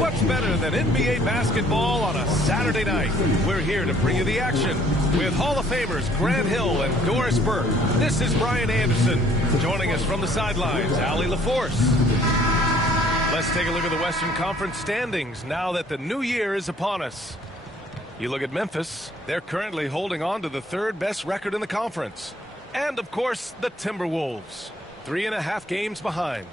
What's better than NBA basketball on a Saturday night? We're here to bring you the action with Hall of Famers Grant Hill and Doris Burke. This is Brian Anderson. Joining us from the sidelines, Allie LaForce. Let's take a look at the Western Conference standings now that the new year is upon us. You look at Memphis, they're currently holding on to the third best record in the conference. And, of course, the Timberwolves, 3.5 games behind.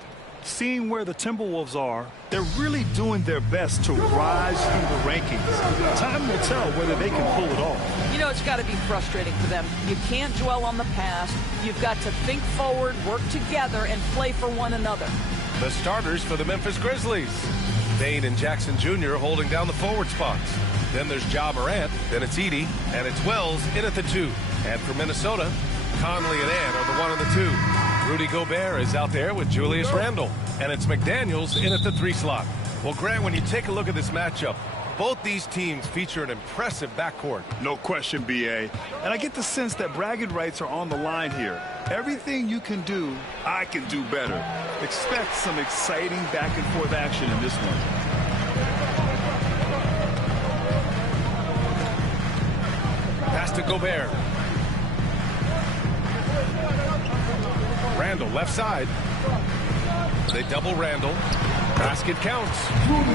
Seeing where the Timberwolves are, they're really doing their best to rise through the rankings. Time will tell whether they can pull it off. You know, it's got to be frustrating for them. You can't dwell on the past. You've got to think forward, work together, and play for one another. The starters for the Memphis Grizzlies. Dane and Jackson Jr. holding down the forward spots. Then there's Ja Morant, then it's Edey, and it's Wells in at the 2. And for Minnesota, Conley and Ant are the 1 and the 2. Rudy Gobert is out there with Julius Randle, and it's McDaniels in at the 3 slot. Well, Grant, when you take a look at this matchup, both these teams feature an impressive backcourt. No question, B.A. And I get the sense that bragging rights are on the line here. Everything you can do, I can do better. Expect some exciting back-and-forth action in this one. Pass to Gobert. Randle, left side. They double Randle. Basket counts.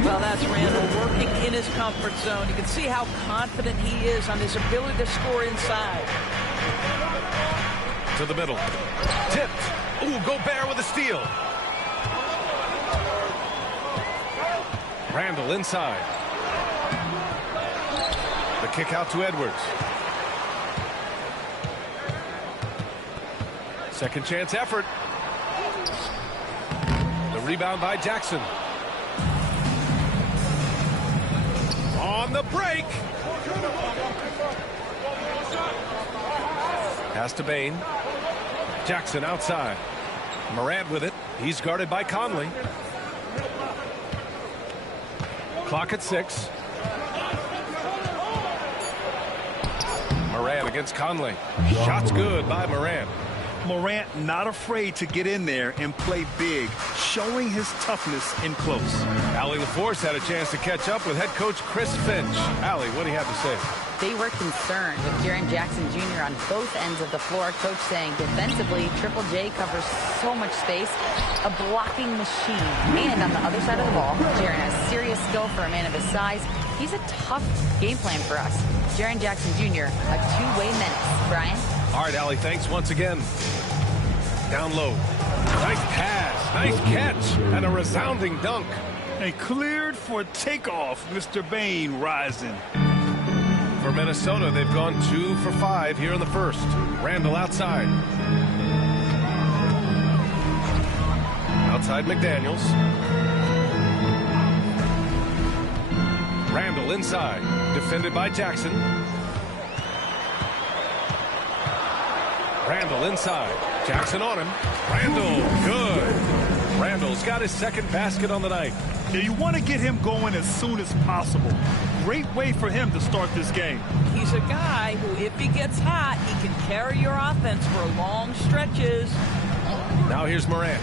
Well, that's Randle working in his comfort zone. You can see how confident he is on his ability to score inside. To the middle. Tipped. Ooh, Gobert with a steal. Randle inside. The kick out to Edwards. Second chance effort. The rebound by Jackson. On the break. Pass to Bane. Jackson outside. Morant with it. He's guarded by Conley. Clock at 6. Morant against Conley. Shot's good by Morant. Morant not afraid to get in there and play big, showing his toughness in close. Allie LaForce had a chance to catch up with head coach Chris Finch. Allie, what do you have to say? They were concerned with Jaren Jackson Jr. on both ends of the floor. Coach saying defensively, Triple J covers so much space, a blocking machine. And on the other side of the ball, Jaren has serious skill for a man of his size. He's a tough game plan for us. Jaren Jackson Jr., a two-way menace. Brian? All right, Allie, thanks once again. Down low. Nice pass, nice catch, and a resounding dunk. And cleared for takeoff, Mr. Bane rising. For Minnesota, they've gone 2 for 5 here in the first. Randle outside. Outside McDaniels. Randle inside. Defended by Jackson. Randle inside. Jackson on him. Randle, good. Randle's got his second basket on the night. Yeah, you want to get him going as soon as possible. Great way for him to start this game. He's a guy who, if he gets hot, he can carry your offense for long stretches. Now here's Morant.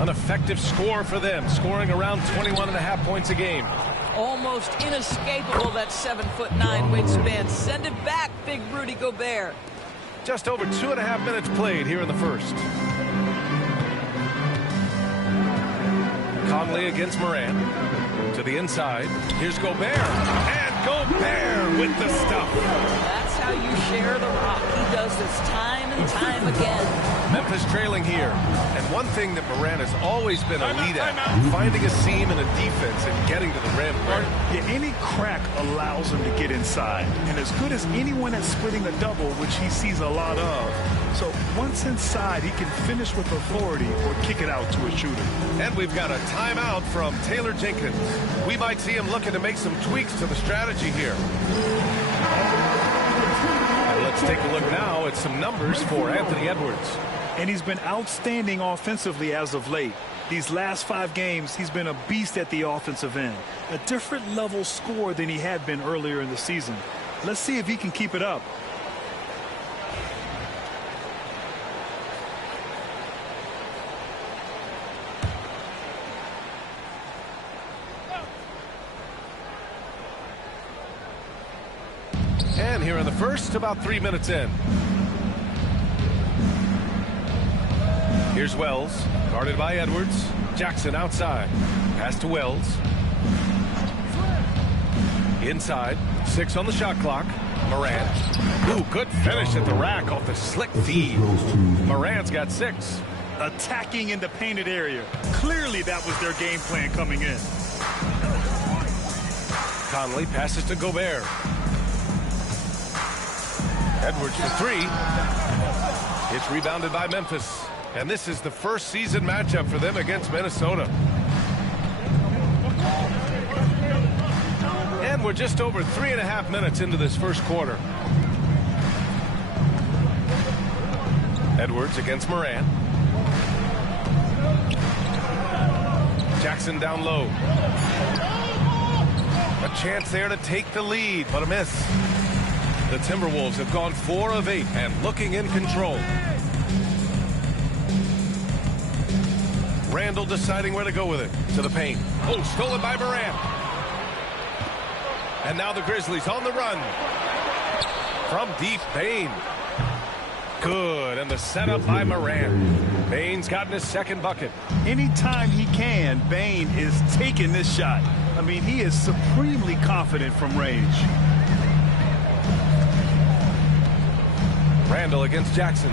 An effective score for them, scoring around 21.5 points a game. Almost inescapable, that 7'9" wingspan. Send it back, big Rudy Gobert. Just over 2.5 minutes played here in the first. Conley against Morant. To the inside. Here's Gobert. And Gobert with the stuff. That's how you share the rock. He does this time and time again. Memphis trailing here. And one thing that Morant has always been a lead at, finding a seam in a defense and getting to the rim. Yeah, any crack allows him to get inside. And as good as anyone at splitting a double, which he sees a lot of. So once inside, he can finish with authority or kick it out to a shooter. And we've got a timeout from Taylor Jenkins. We might see him looking to make some tweaks to the strategy here. And let's take a look now at some numbers for Anthony Edwards. And he's been outstanding offensively as of late. These last 5 games, he's been a beast at the offensive end. A different level score than he had been earlier in the season. Let's see if he can keep it up. And here in the first, about 3 minutes in. Here's Wells, guarded by Edwards. Jackson outside. Pass to Wells. Inside, 6 on the shot clock. Morant. Ooh, good finish at the rack off the slick feed. Morant's got 6. Attacking in the painted area. Clearly that was their game plan coming in. Conley passes to Gobert. Edwards for 3. It's rebounded by Memphis. And this is the first season matchup for them against Minnesota. And we're just over 3.5 minutes into this first quarter. Edwards against Morant. Jackson down low. A chance there to take the lead, but a miss. The Timberwolves have gone 4 of 8 and looking in control. Randall deciding where to go with it. To the paint. Oh, stolen by Morant. And now the Grizzlies on the run. From deep, Bane. Good, and the setup by Morant. Bane's gotten his second bucket. Anytime he can, Bane is taking this shot. I mean, he is supremely confident from range. Randall against Jackson.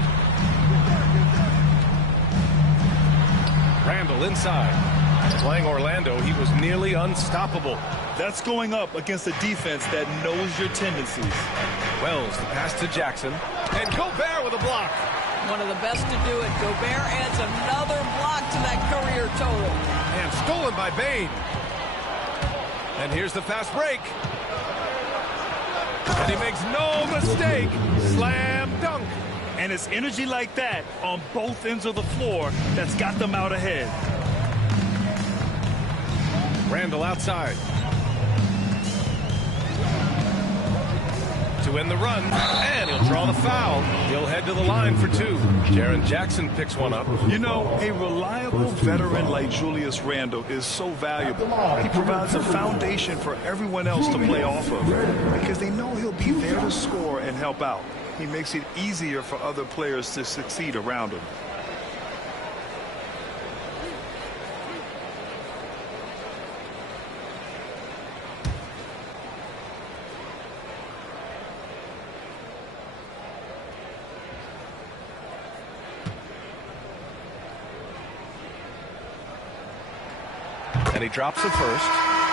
Randall inside. Playing Orlando, he was nearly unstoppable. That's going up against a defense that knows your tendencies. Wells, the pass to Jackson. And Gobert with a block. One of the best to do it. Gobert adds another block to that career total. And stolen by Bane. And here's the fast break. And he makes no mistake. Slam dunk. And it's energy like that on both ends of the floor that's got them out ahead. Randall outside. To win the run, and he'll draw the foul. He'll head to the line for 2. Jaren Jackson picks one up. You know, a reliable veteran like Julius Randle is so valuable. He provides a foundation for everyone else to play off of because they know he'll be there to score and help out. He makes it easier for other players to succeed around him. And he drops the first.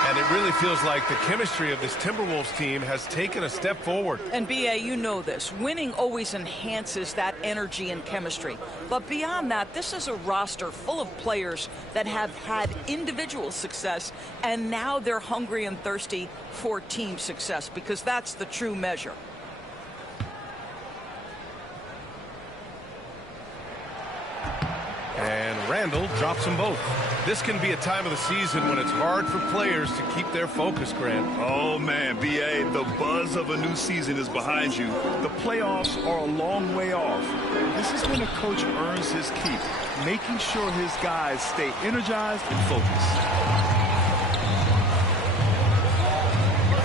And it really feels like the chemistry of this Timberwolves team has taken a step forward. And BA, you know this. Winning always enhances that energy and chemistry. But beyond that, this is a roster full of players that have had individual success, and now they're hungry and thirsty for team success, because that's the true measure. And Randall drops them both. This can be a time of the season when it's hard for players to keep their focus, Grant. Oh, man, B.A., the buzz of a new season is behind you. The playoffs are a long way off. This is when a coach earns his keep, making sure his guys stay energized and focused.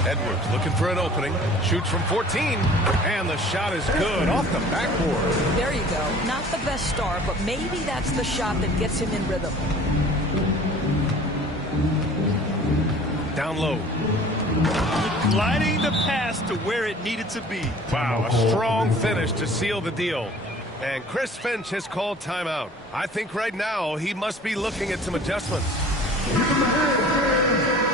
Edwards looking for an opening. Shoots from 14. And the shot is good off the backboard. There you go. Not the best start, but maybe that's the shot that gets him in rhythm. Down low. Gliding the pass to where it needed to be. Wow, a strong finish to seal the deal. And Chris Finch has called timeout. I think right now he must be looking at some adjustments.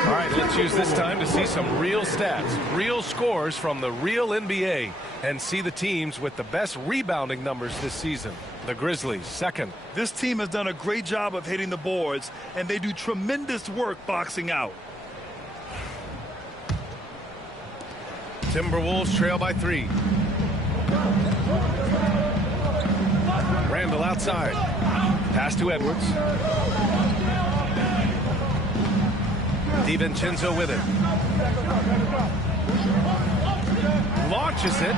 All right, let's use this time to see some real stats, real scores from the real NBA, and see the teams with the best rebounding numbers this season. The Grizzlies, second. This team has done a great job of hitting the boards, and they do tremendous work boxing out. Timberwolves trail by 3. Randall outside. Pass to Edwards. DiVincenzo with it. Launches it.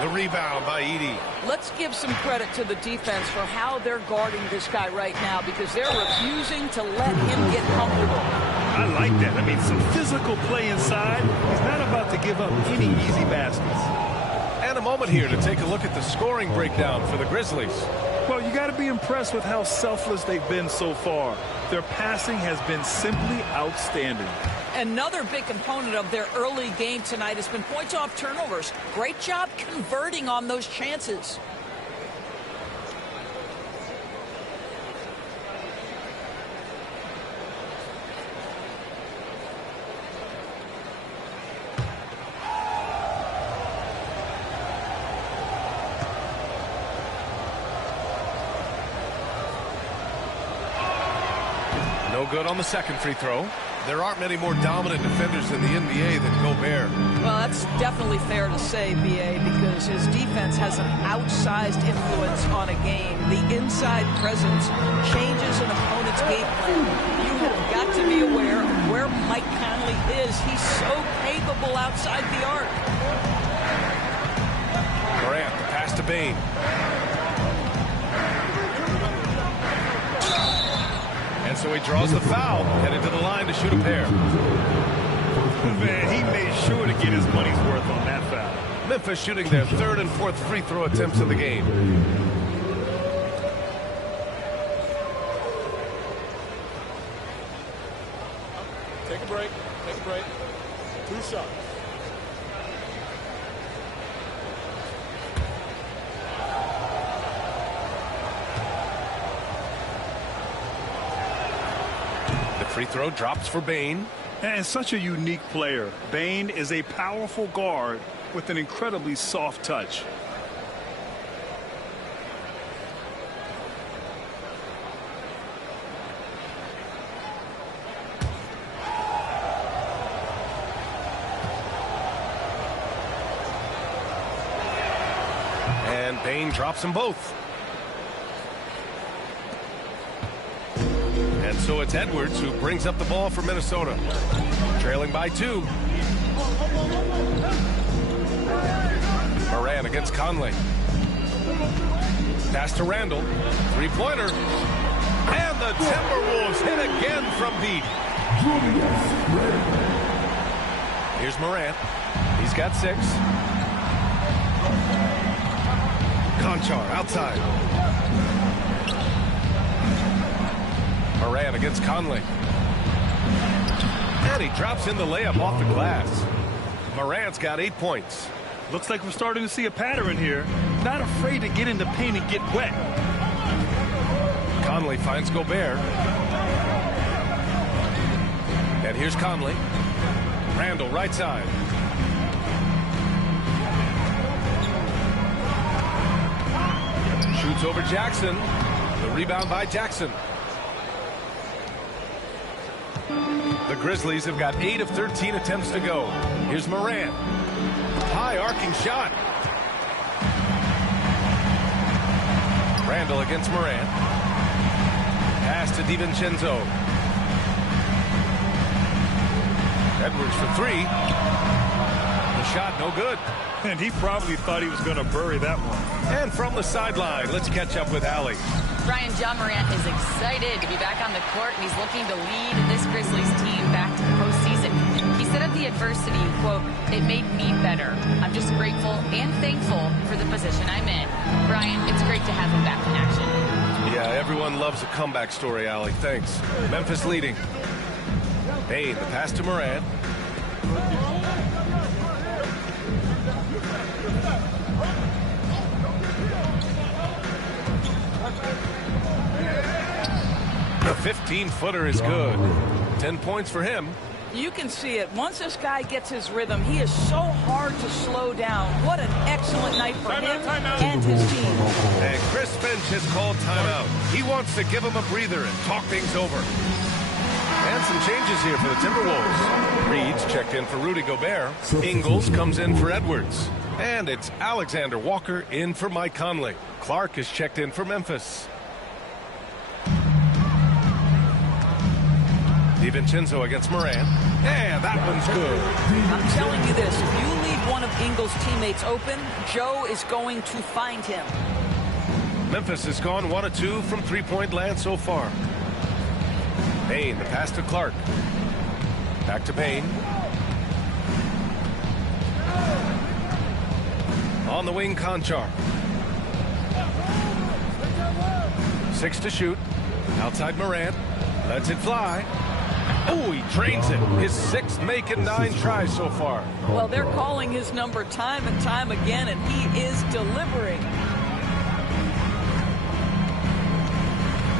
The rebound by Edey. Let's give some credit to the defense for how they're guarding this guy right now, because they're refusing to let him get comfortable. I like that. I mean, some physical play inside. He's not about to give up any easy baskets. And a moment here to take a look at the scoring breakdown for the Grizzlies. Well, you got to be impressed with how selfless they've been so far. Their passing has been simply outstanding. Another big component of their early game tonight has been points off turnovers. Great job converting on those chances. No good on the second free throw. There aren't many more dominant defenders in the NBA than Gobert. Well, that's definitely fair to say, B.A., because his defense has an outsized influence on a game. The inside presence changes an opponent's game plan. You have got to be aware of where Mike Conley is. He's so capable outside the arc. Morant, the pass to Bane. And so he draws the foul, headed to the line to shoot a pair. Man, he made sure to get his money's worth on that foul. Memphis shooting their third and fourth free throw attempts of the game. Take a break. Take a break. 2 shots. Free throw drops for Bane. And such a unique player. Bane is a powerful guard with an incredibly soft touch. And Bane drops them both. And so it's Edwards who brings up the ball for Minnesota. Trailing by 2. Morant against Conley. Pass to Randall. Three-pointer. And the Timberwolves hit again from deep. Here's Morant. He's got 6. Conchar outside. Morant against Conley. And he drops in the layup off the glass. Morant's got 8 points. Looks like we're starting to see a pattern here. Not afraid to get in the paint and get wet. Conley finds Gobert. And here's Conley. Randall right side. Shoots over Jackson. The rebound by Jackson. The Grizzlies have got 8 of 13 attempts to go. Here's Morant. High arcing shot. Randall against Morant. Pass to DiVincenzo. Edwards for 3. The shot no good. And he probably thought he was going to bury that one. And from the sideline, let's catch up with Allie. Brian, John Morant is excited to be back on the court, and he's looking to lead this Grizzlies team back to the postseason. He said of the adversity, quote, "It made me better. I'm just grateful and thankful for the position I'm in." Brian, it's great to have him back in action. Yeah, everyone loves a comeback story, Allie. Thanks. Memphis leading. Bane, the pass to Morant. The 15-footer is good. 10 points for him. You can see it. Once this guy gets his rhythm, he is so hard to slow down. What an excellent night for him and his team. And Chris Finch has called timeout. He wants to give him a breather and talk things over. And some changes here for the Timberwolves. Reed's checked in for Rudy Gobert. Ingles comes in for Edwards. And it's Alexander Walker in for Mike Conley. Clark is checked in for Memphis. DiVincenzo against Morant. And that one's good. I'm telling you this, if you leave one of Ingles' teammates open, Joe is going to find him. Memphis has gone 1 of 2 from three-point land so far. Bane, the pass to Clark. Back to Payne. On the wing, Conchar. 6 to shoot. Outside Morant. Lets it fly. Oh, he drains it. His 6th make in 9 tries so far. Well, they're calling his number time and time again, and he is delivering.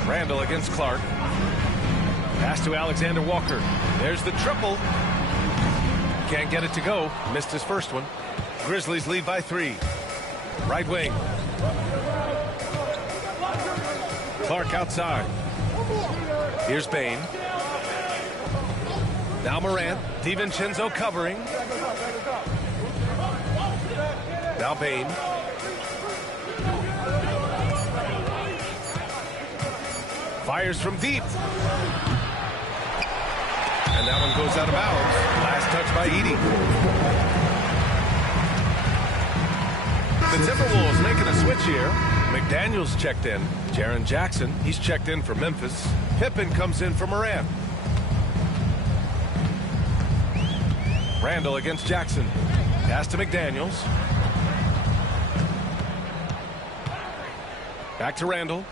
Randall against Clark. Pass to Alexander Walker. There's the triple. Can't get it to go. Missed his first one. Grizzlies lead by 3. Right wing. Clark outside. Here's Payne. Now Morant. DiVincenzo covering. Now Payne. Fires from deep. And that one goes out of bounds. Last touch by Edey. The Timberwolves making a switch here. McDaniels checked in. Jaren Jackson, he's checked in for Memphis. Pippen comes in for Morant. Randall against Jackson. Pass to McDaniels. Back to Randall.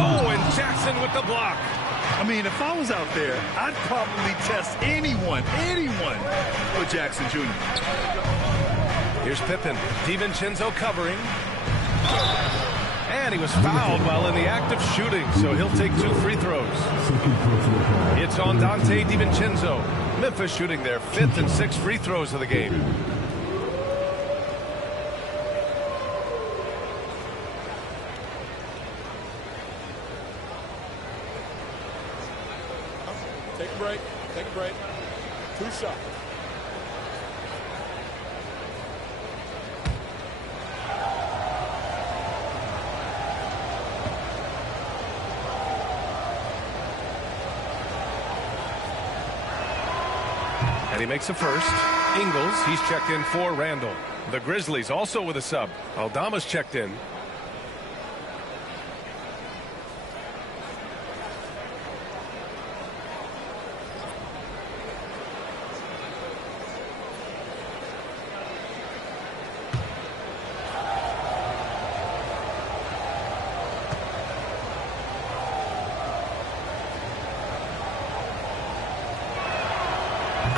Oh, and Jackson with the block. I mean, if I was out there, I'd probably test anyone for Jackson Jr. Here's Pippen. DiVincenzo covering. And he was fouled while in the act of shooting, so he'll take 2 free throws. It's on Dante DiVincenzo. Memphis shooting their 5th and 6th free throws of the game. Take a break. Take a break. 2 shots. And he makes a first. Ingles, he's checked in for Randall. The Grizzlies also with a sub. Aldama's checked in.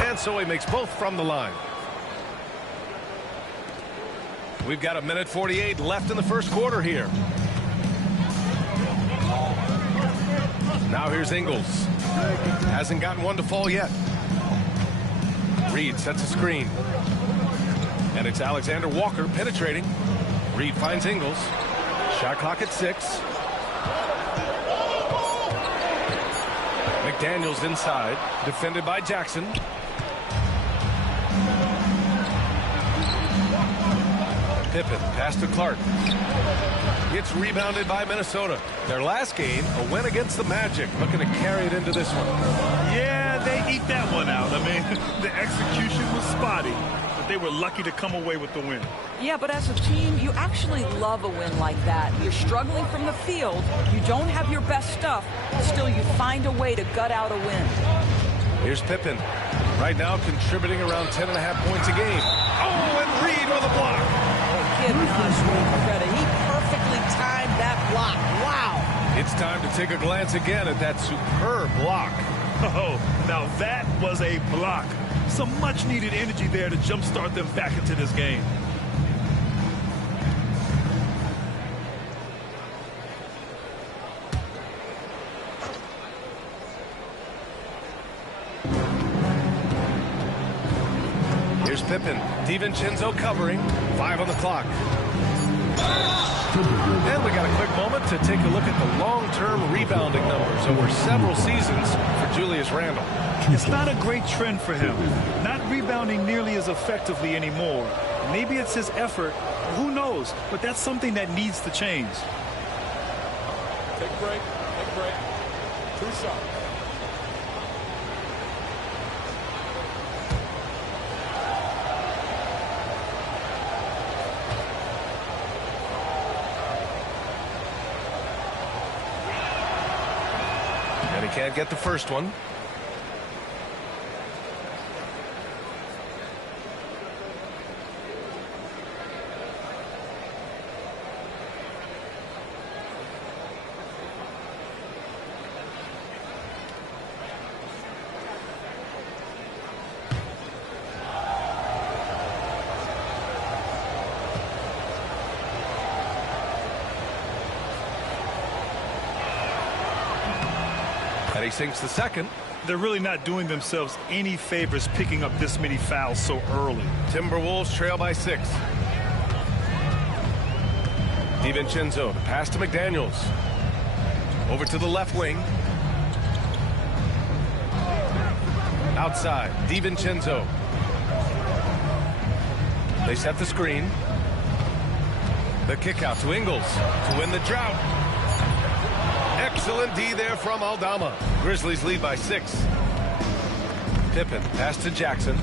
And so he makes both from the line. We've got 1:48 left in the first quarter here. Now here's Ingles. Hasn't gotten one to fall yet. Reed sets a screen. And it's Alexander Walker penetrating. Reed finds Ingles. Shot clock at 6. McDaniels inside. Defended by Jackson. Pippen, pass to Clark. Gets rebounded by Minnesota. Their last game, a win against the Magic. Looking to carry it into this one. Yeah, they eke that one out. I mean, the execution was spotty, but they were lucky to come away with the win. Yeah, but as a team, you actually love a win like that. You're struggling from the field. You don't have your best stuff. Still, you find a way to gut out a win. Here's Pippen. Right now contributing around 10.5 points a game. Oh, and Reed with a block. Give Reed credit. He perfectly timed that block. Wow. It's time to take a glance again at that superb block. Oh, now that was a block. Some much-needed energy there to jumpstart them back into this game. Here's Pippen. DiVincenzo covering. 5 on the clock. And we got a quick moment to take a look at the long-term rebounding numbers over several seasons for Julius Randle. It's not a great trend for him. Not rebounding nearly as effectively anymore. Maybe it's his effort. Who knows? But that's something that needs to change. Take a break. Take a break. 2 shots. And he can't get the first one. And he sinks the second. They're really not doing themselves any favors picking up this many fouls so early. Timberwolves trail by 6. DiVincenzo, the pass to McDaniels. Over to the left wing. Outside, DiVincenzo. They set the screen. The kick out to Ingles to win the drought. Excellent D there from Aldama. Grizzlies lead by 6. Pippen pass to Jackson.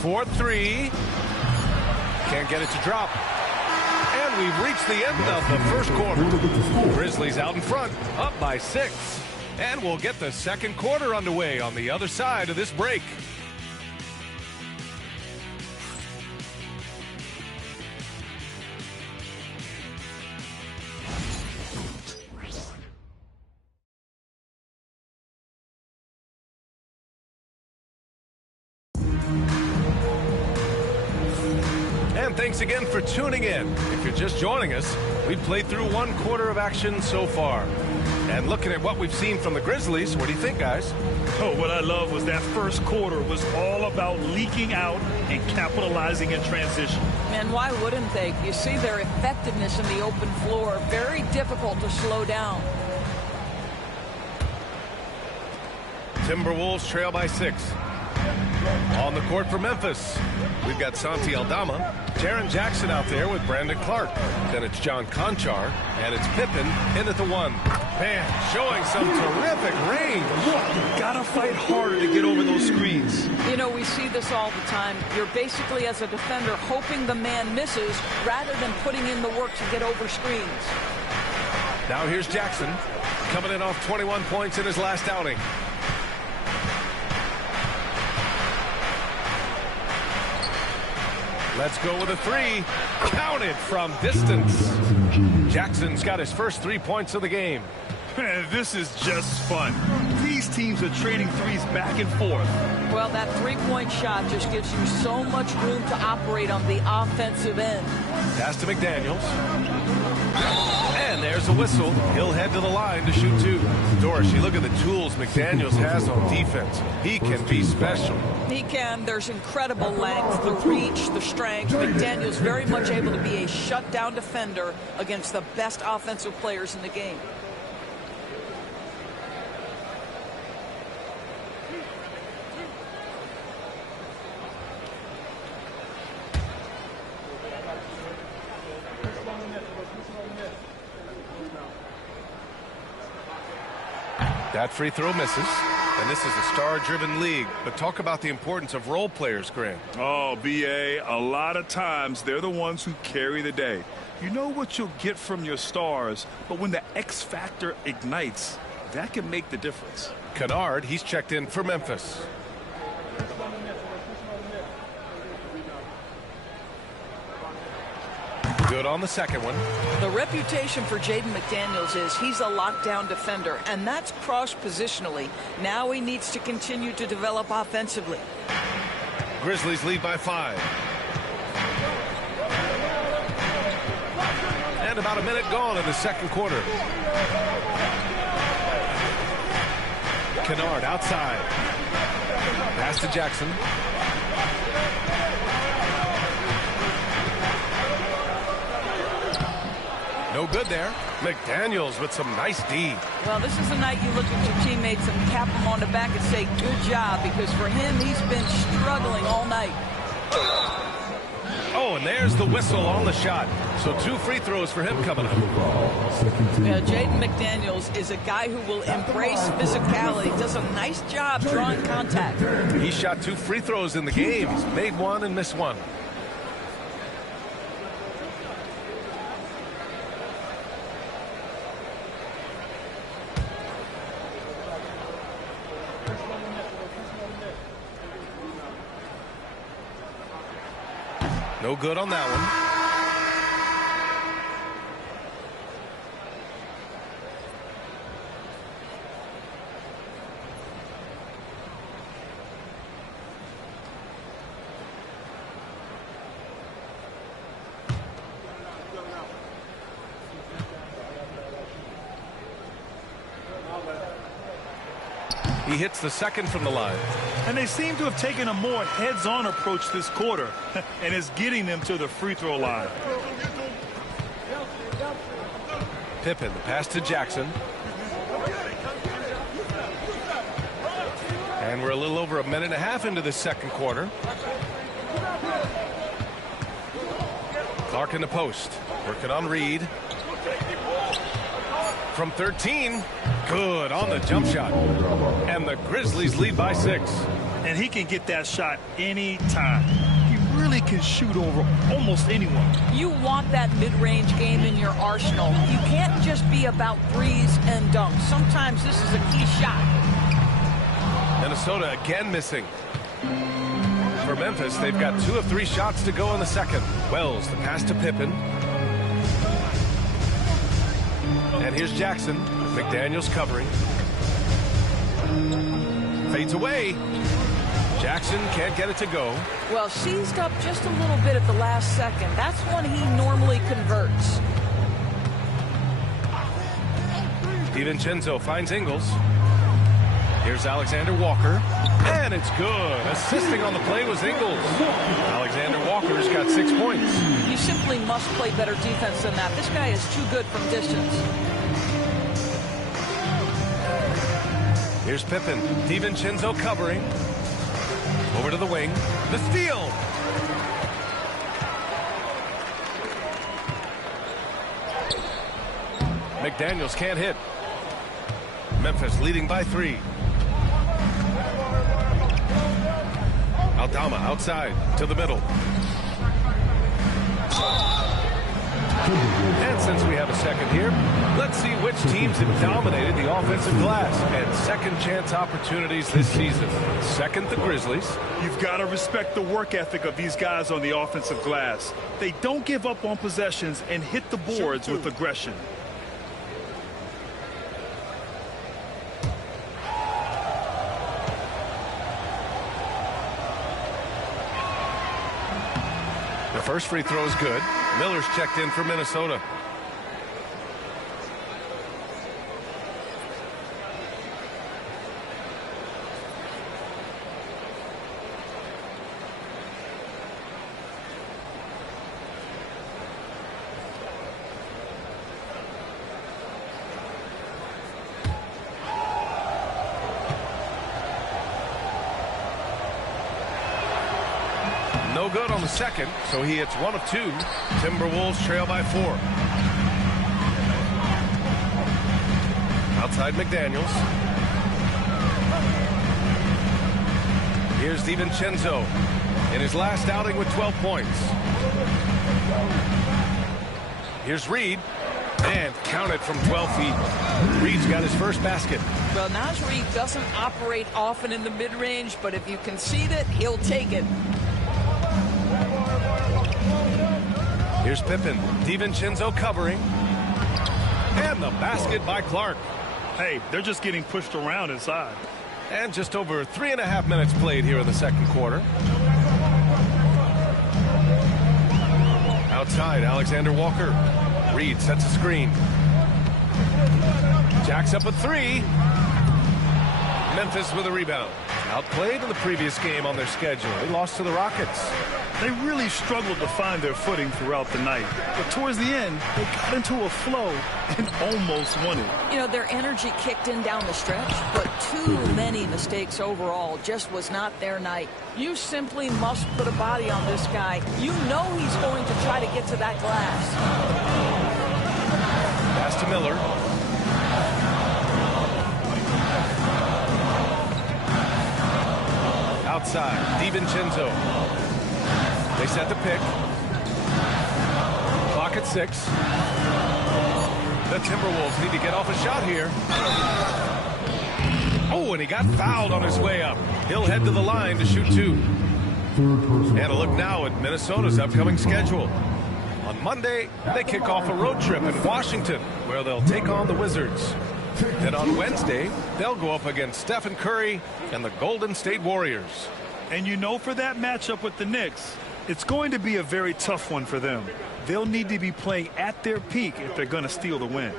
Fourth three. Can't get it to drop. And we've reached the end of the first quarter. Grizzlies out in front, up by 6. And we'll get the second quarter underway on the other side of this break. And thanks again for tuning in. If you're just joining us, we've played through one quarter of action so far. And looking at what we've seen from the Grizzlies, what do you think, guys? Oh, what I love was that first quarter was all about leaking out and capitalizing in transition. And why wouldn't they? You see their effectiveness in the open floor. Very difficult to slow down. Timberwolves trail by 6. On the court for Memphis, we've got Santi Aldama, Jaren Jackson out there with Brandon Clark. Then it's John Conchar, and it's Pippen in at the 1. Man, showing some terrific range. You gotta fight harder to get over those screens. You know, we see this all the time. You're basically, as a defender, hoping the man misses rather than putting in the work to get over screens. Now here's Jackson, coming in off 21 points in his last outing. Let's go with a 3. Counted from distance. Jackson's got his first 3 points of the game. Man, this is just fun. These teams are trading threes back and forth. Well, that three-point shot just gives you so much room to operate on the offensive end. Pass to McDaniels. And there's a whistle. He'll head to the line to shoot 2. Doris, you look at the tools McDaniels has on defense. He can be special. He can. There's incredible length, the reach, the strength. McDaniels very much able to be a shutdown defender against the best offensive players in the game. That free throw misses. And this is a star-driven league. But talk about the importance of role players, Grant. Oh, B.A., a lot of times they're the ones who carry the day. You know what you'll get from your stars, but when the X factor ignites, that can make the difference. Kennard, he's checked in for Memphis. Good on the second one. The reputation for Jaden McDaniels is he's a lockdown defender, and that's cross-positionally. Now he needs to continue to develop offensively. Grizzlies lead by 5. And about a minute gone in the second quarter. Kennard outside. Pass to Jackson. No good there. McDaniels with some nice D. Well, this is the night you look at your teammates and tap them on the back and say, good job, because for him, he's been struggling all night. Oh, Oh, and there's the whistle on the shot. So 2 free throws for him coming up. Yeah, Jaden McDaniels is a guy who will embrace physicality. Does a nice job drawing contact. He shot 2 free throws in the game. He's made 1 and missed 1. No good on that one. He hits the second from the line. And they seem to have taken a more heads-on approach this quarter, and it's getting them to the free throw line. Pippen, the pass to Jackson. And we're a little over a minute and a half into the second quarter. Clark in the post, working on Reed. From 13, good on the jump shot. And the Grizzlies lead by 6. And he can get that shot anytime. He really can shoot over almost anyone. You want that mid-range game in your arsenal. You can't just be about threes and dunks. Sometimes this is a key shot. Minnesota again missing. For Memphis, they've got 2 of 3 shots to go in the second. Wells, the pass to Pippen. And here's Jackson. McDaniels covering. Fades away. Jackson can't get it to go. Well, seized up just a little bit at the last second. That's when he normally converts. DiVincenzo finds Ingles. Here's Alexander Walker. And it's good. Assisting on the play was Ingles. Alexander Walker's got 6 points. You simply must play better defense than that. This guy is too good from distance. Here's Pippen. DiVincenzo covering. Over to the wing. The steal. McDaniels can't hit. Memphis leading by 3. Aldama outside to the middle. And since we have a second here, let's see which teams have dominated the offensive glass and second chance opportunities this season. Second, the Grizzlies. You've got to respect the work ethic of these guys on the offensive glass. They don't give up on possessions and hit the boards with aggression. The first free throw is good. Miller's checked in for Minnesota. No good on the second, so he hits 1 of 2. Timberwolves trail by 4. Outside McDaniels. Here's DiVincenzo in his last outing with 12 points. Here's Reed. And counted from 12 feet. Reed's got his first basket. Well, Naz Reid doesn't operate often in the mid-range, but if you concede it, he'll take it. Here's Pippen. DiVincenzo covering. And the basket by Clark. Hey, they're just getting pushed around inside. And just over 3.5 minutes played here in the second quarter. Outside, Alexander Walker. Reed sets a screen. Jacks up a 3. Memphis with a rebound. Outplayed in the previous game on their schedule. They lost to the Rockets. They really struggled to find their footing throughout the night. But towards the end, they got into a flow and almost won it. You know, their energy kicked in down the stretch, but too many mistakes overall. Just was not their night. You simply must put a body on this guy. You know he's going to try to get to that glass. Pass to Miller. Outside, DiVincenzo. They set the pick. Clock at 6. The Timberwolves need to get off a shot here. Oh, and he got fouled on his way up. He'll head to the line to shoot 2. And a look now at Minnesota's upcoming schedule. On Monday, they kick off a road trip in Washington, where they'll take on the Wizards. Then on Wednesday, they'll go up against Stephen Curry and the Golden State Warriors. And you know, for that matchup with the Knicks, it's going to be a very tough one for them. They'll need to be playing at their peak if they're going to steal the win.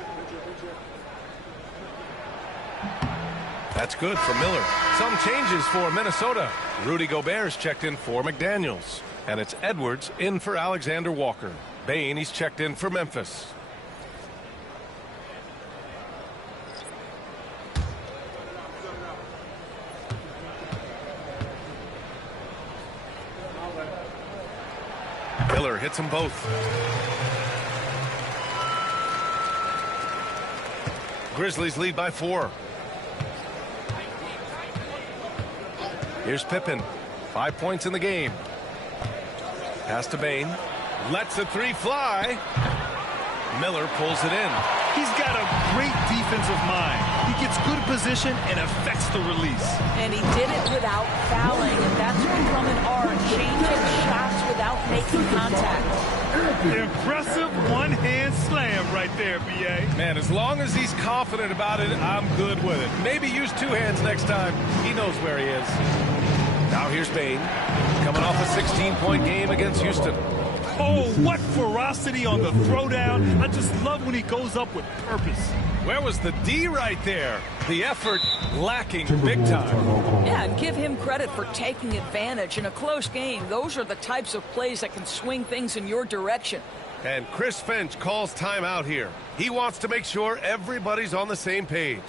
That's good for Miller. Some changes for Minnesota. Rudy Gobert's checked in for McDaniels. And it's Edwards in for Alexander Walker. Bane, he's checked in for Memphis. Miller hits them both. Grizzlies lead by 4. Here's Pippen. 5 points in the game. Pass to Bane. Lets the 3 fly. Miller pulls it in. He's got a great defensive mind. He gets good position and affects the release. And he did it without fouling, and that's become an art, changing shots without making contact. Impressive one-hand slam right there, B.A. Man, as long as he's confident about it, I'm good with it. Maybe use 2 hands next time. He knows where he is. Now here's Bane, coming off a 16-point game against Houston. Oh, what ferocity on the throwdown. I just love when he goes up with purpose. Where was the D right there? The effort lacking big time. Yeah, and give him credit for taking advantage. In a close game, those are the types of plays that can swing things in your direction. And Chris Finch calls timeout here. He wants to make sure everybody's on the same page.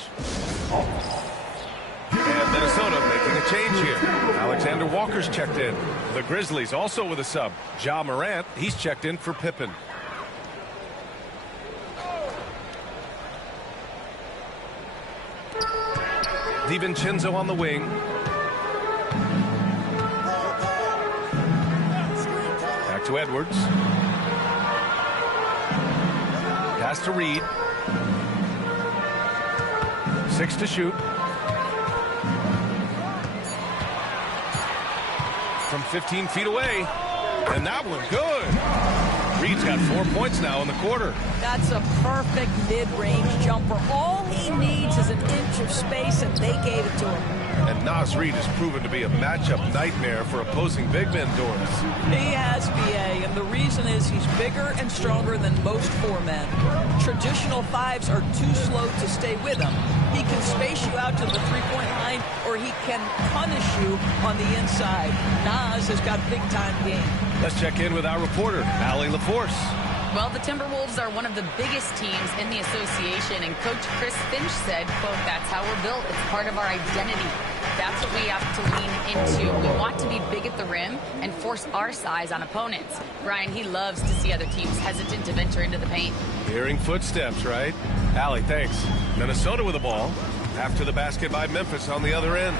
And Minnesota making a change here. Alexander Walker's checked in. The Grizzlies also with a sub. Ja Morant, he's checked in for Pippen. DiVincenzo on the wing. Back to Edwards. Pass to Reed. 6 to shoot. From 15 feet away. And that one good. Reed's got 4 points now in the quarter. That's a perfect mid-range jumper. All he needs is an inch of space, and they gave it to him. And Nas Reed has proven to be a matchup nightmare for opposing big men, Doris. He has, B.A., and the reason is he's bigger and stronger than most 4 men. Traditional 5s are too slow to stay with him. He can space you out to the three-point line, or he can punish you on the inside. Nas has got big-time game. Let's check in with our reporter, Allie LaForce. Well, the Timberwolves are one of the biggest teams in the association, and Coach Chris Finch said, quote, "That's how we're built. It's part of our identity. That's what we have to lean into. We want to be big at the rim and force our size on opponents." Brian, he loves to see other teams hesitant to venture into the paint. Hearing footsteps, right? Allie, thanks. Minnesota with the ball. After the basket by Memphis on the other end.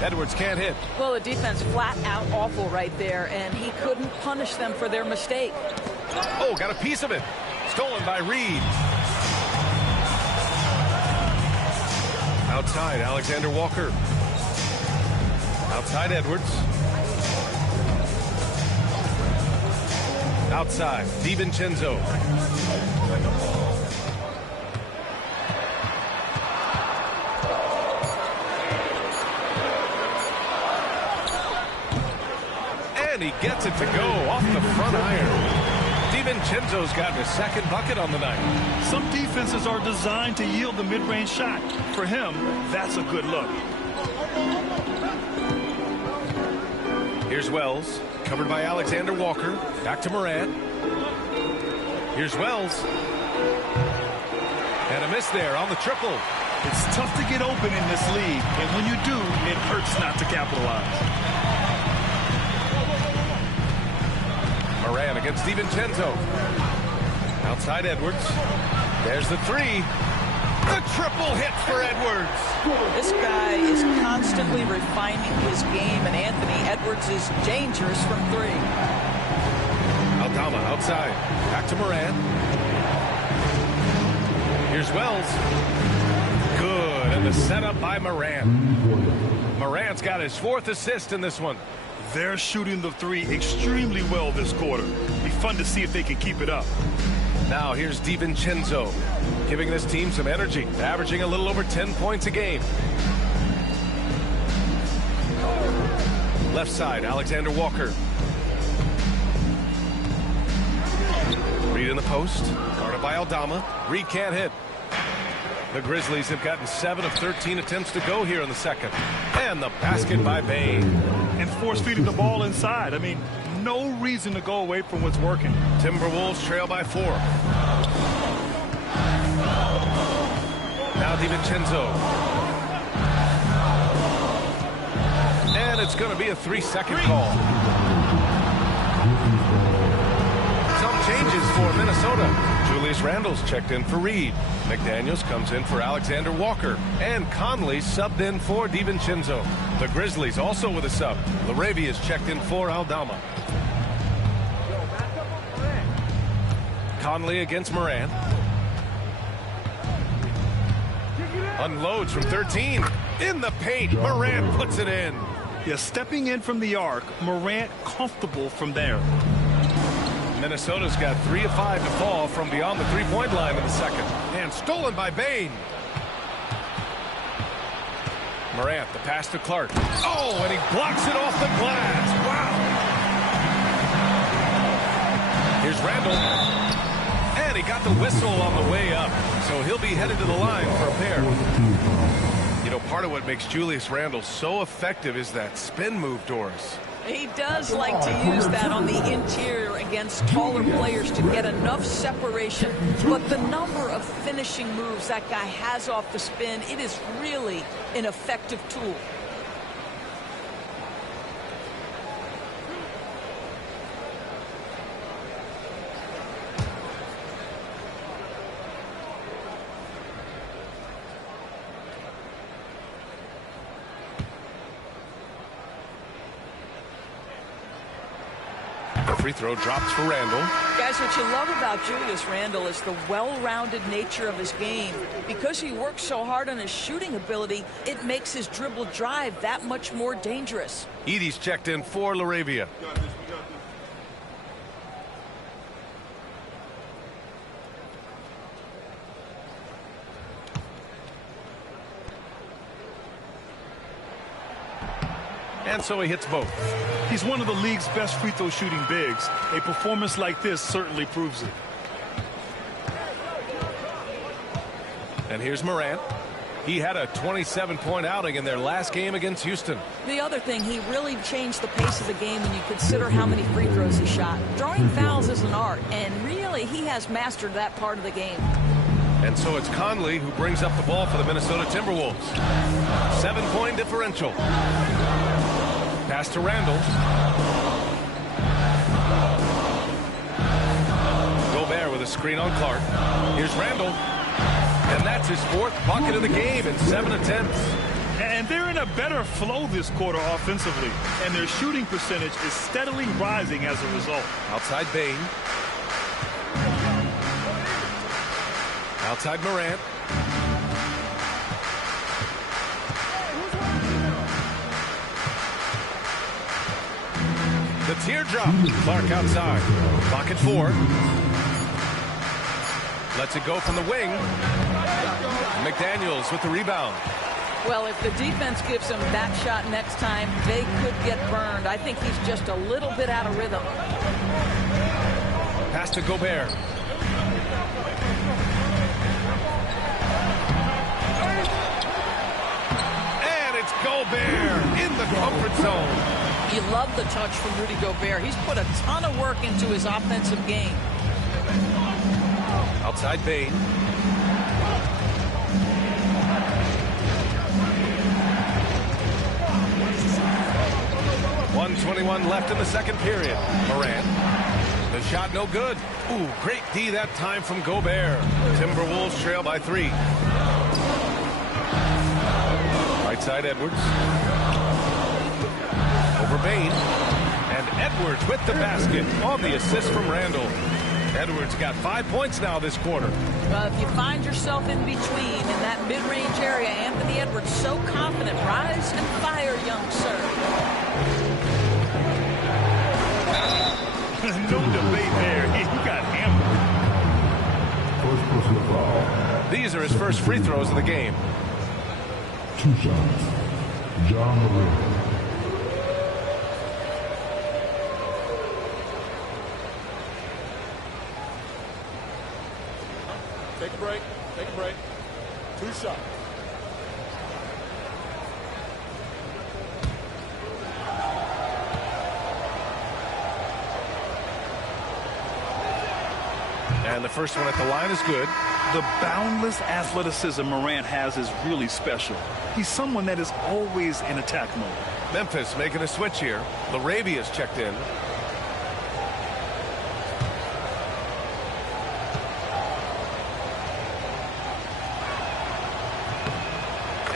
Edwards can't hit. Well, the defense flat out awful right there, and he couldn't punish them for their mistake. Oh, got a piece of it. Stolen by Reed. Outside, Alexander Walker. Outside, Edwards. Outside, DiVincenzo. And he gets it to go off the front iron. DiVincenzo's gotten his 2nd bucket on the night. Some defenses are designed to yield the mid-range shot. For him, that's a good look. Here's Wells. Covered by Alexander Walker. Back to Morant. Here's Wells. And a miss there on the triple. It's tough to get open in this league, and when you do, it hurts not to capitalize. Morant against DiVincenzo. Outside Edwards. There's the three. The triple hit for Edwards. This guy is constantly refining his game, and Anthony Edwards is dangerous from three. Aldama outside. Back to Morant. Here's Wells. Good, and the setup by Morant. Morant's got his 4th assist in this one. They're shooting the three extremely well this quarter. Be fun to see if they can keep it up. Now here's DiVincenzo, giving this team some energy, averaging a little over 10 points a game. Left side, Alexander Walker. Reed in the post, guarded by Aldama. Reed can't hit. The Grizzlies have gotten 7 of 13 attempts to go here in the second. And the basket by Bain. And force feeding the ball inside. I mean, no reason to go away from what's working. Timberwolves trail by 4. Now DiVincenzo. And it's going to be a 3-second call. Some changes for Minnesota. Julius Randle's checked in for Reed. McDaniels comes in for Alexander Walker. And Conley subbed in for DiVincenzo. The Grizzlies also with a sub. Laravia's checked in for Aldama. Conley against Morant. Unloads from 13. In the paint, Morant puts it in. Yeah, stepping in from the arc, Morant comfortable from there. Minnesota's got 3 of 5 to fall from beyond the three-point line in the second. And stolen by Bain. Morant, the pass to Clark. Oh, and he blocks it off the glass. Wow. Here's Randle. And he got the whistle on the way up. So he'll be headed to the line for a pair. You know, part of what makes Julius Randle so effective is that spin move, Doris. He does like to use that on the interior against taller players to get enough separation. But the number of finishing moves that guy has off the spin, it is really an effective tool. Free throw drops for Randle. Guys, what you love about Julius Randle is the well-rounded nature of his game. Because he works so hard on his shooting ability, it makes his dribble drive that much more dangerous. Edey's checked in for Laravia. And so he hits both. He's one of the league's best free throw shooting bigs. A performance like this certainly proves it. And here's Morant. He had a 27-point outing in their last game against Houston. The other thing, he really changed the pace of the game when you consider how many free throws he shot. Drawing fouls is an art, and really he has mastered that part of the game. And so it's Conley who brings up the ball for the Minnesota Timberwolves. 7-point differential. Pass to Randle. Gobert with a screen on Clark. Here's Randle. And that's his 4th bucket of the game in 7 attempts. And they're in a better flow this quarter offensively. And their shooting percentage is steadily rising as a result. Outside Bain. Outside Morant. The teardrop. Clark outside. Pocket 4. Lets it go from the wing. McDaniels with the rebound. Well, if the defense gives him that shot next time, they could get burned. I think he's just a little bit out of rhythm. Pass to Gobert. And it's Gobert in the comfort zone. You love the touch from Rudy Gobert. He's put a ton of work into his offensive game. Outside Bane. .121 left in the second period. Morant. The shot no good. Ooh, great D that time from Gobert. Timberwolves trail by 3. Right side Edwards. Over Bane. And Edwards with the basket on the assist from Randall. Edwards got 5 points now this quarter. Well, if you find yourself in between in that mid-range area, Anthony Edwards so confident. Rise and fire, young sir. No debate there. He got hammered. These are his first free throws of the game. 2 shots. John Morant. Take a break. Take a break. 2 shots. And the first one at the line is good. The boundless athleticism Morant has is really special. He's someone that is always in attack mode. Memphis making a switch here. Larabia's checked in.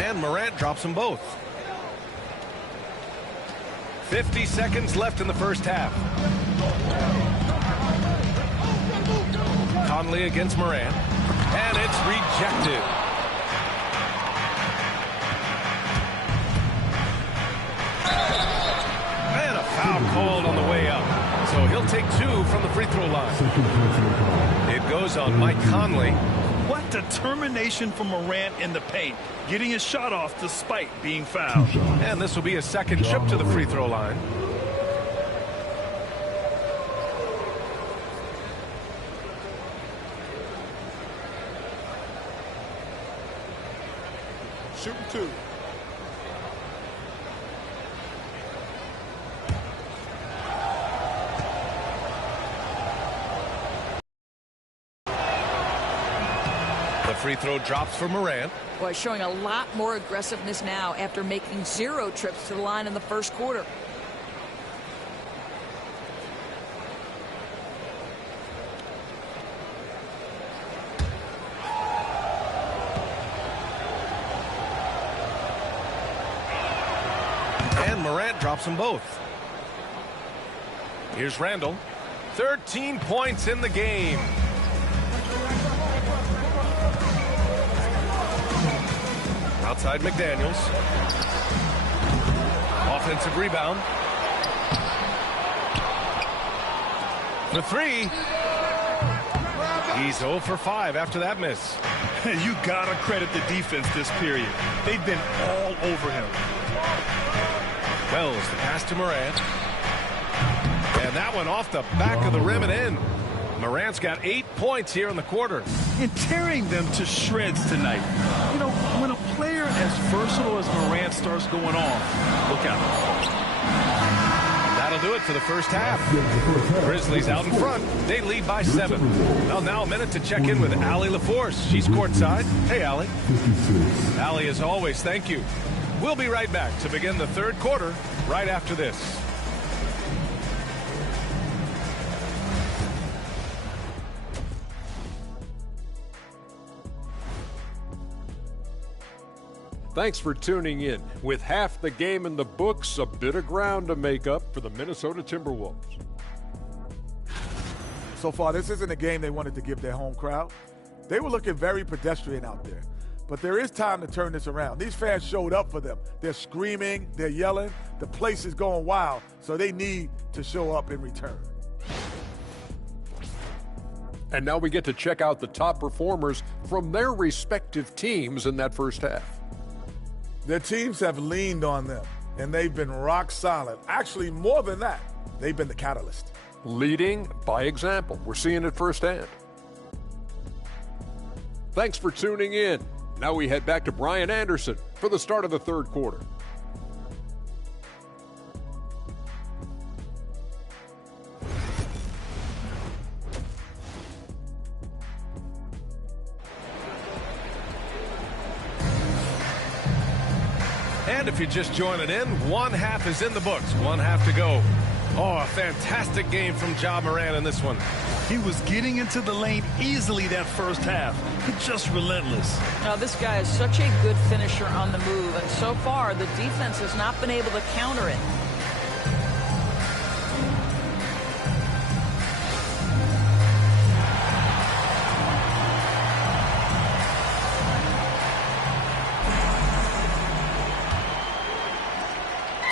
And Morant drops them both. 50 seconds left in the first half. Conley against Morant. And it's rejected. And a foul called on the way up. So he'll take 2 from the free throw line. It goes on Mike Conley. What determination from Morant in the paint, getting his shot off despite being fouled. And this will be a second trip to the free throw line. Shooting 2. The free throw drops for Morant. Boy, showing a lot more aggressiveness now after making 0 trips to the line in the first quarter. Morant drops them both. Here's Randall. 13 points in the game. Outside McDaniels. Offensive rebound. For 3. He's 0 for 5 after that miss. You gotta credit the defense this period. They've been all over him. Wells, the pass to Morant. And that one off the back of the rim and in. Morant's got 8 points here in the quarter. And tearing them to shreds tonight. You know, when a player as versatile as Morant starts going off, look out. That'll do it for the first half. Grizzlies out in front. They lead by 7. Well, now a minute to check in with Allie LaForce. She's courtside. Hey, Allie. Allie, as always, thank you. We'll be right back to begin the third quarter right after this. Thanks for tuning in. With half the game in the books, a bit of ground to make up for the Minnesota Timberwolves. So far, this isn't a game they wanted to give their home crowd. They were looking very pedestrian out there. But there is time to turn this around. These fans showed up for them. They're screaming, they're yelling. The place is going wild, so they need to show up in return. And now we get to check out the top performers from their respective teams in that first half. Their teams have leaned on them, and they've been rock solid. Actually, more than that, they've been the catalyst. Leading by example. We're seeing it firsthand. Thanks for tuning in. Now we head back to Brian Anderson for the start of the third quarter. And if you're just joining in, one half is in the books. One half to go. Oh, a fantastic game from Ja Morant in this one. He was getting into the lane easily that first half. Just relentless. Now, this guy is such a good finisher on the move, and so far the defense has not been able to counter it.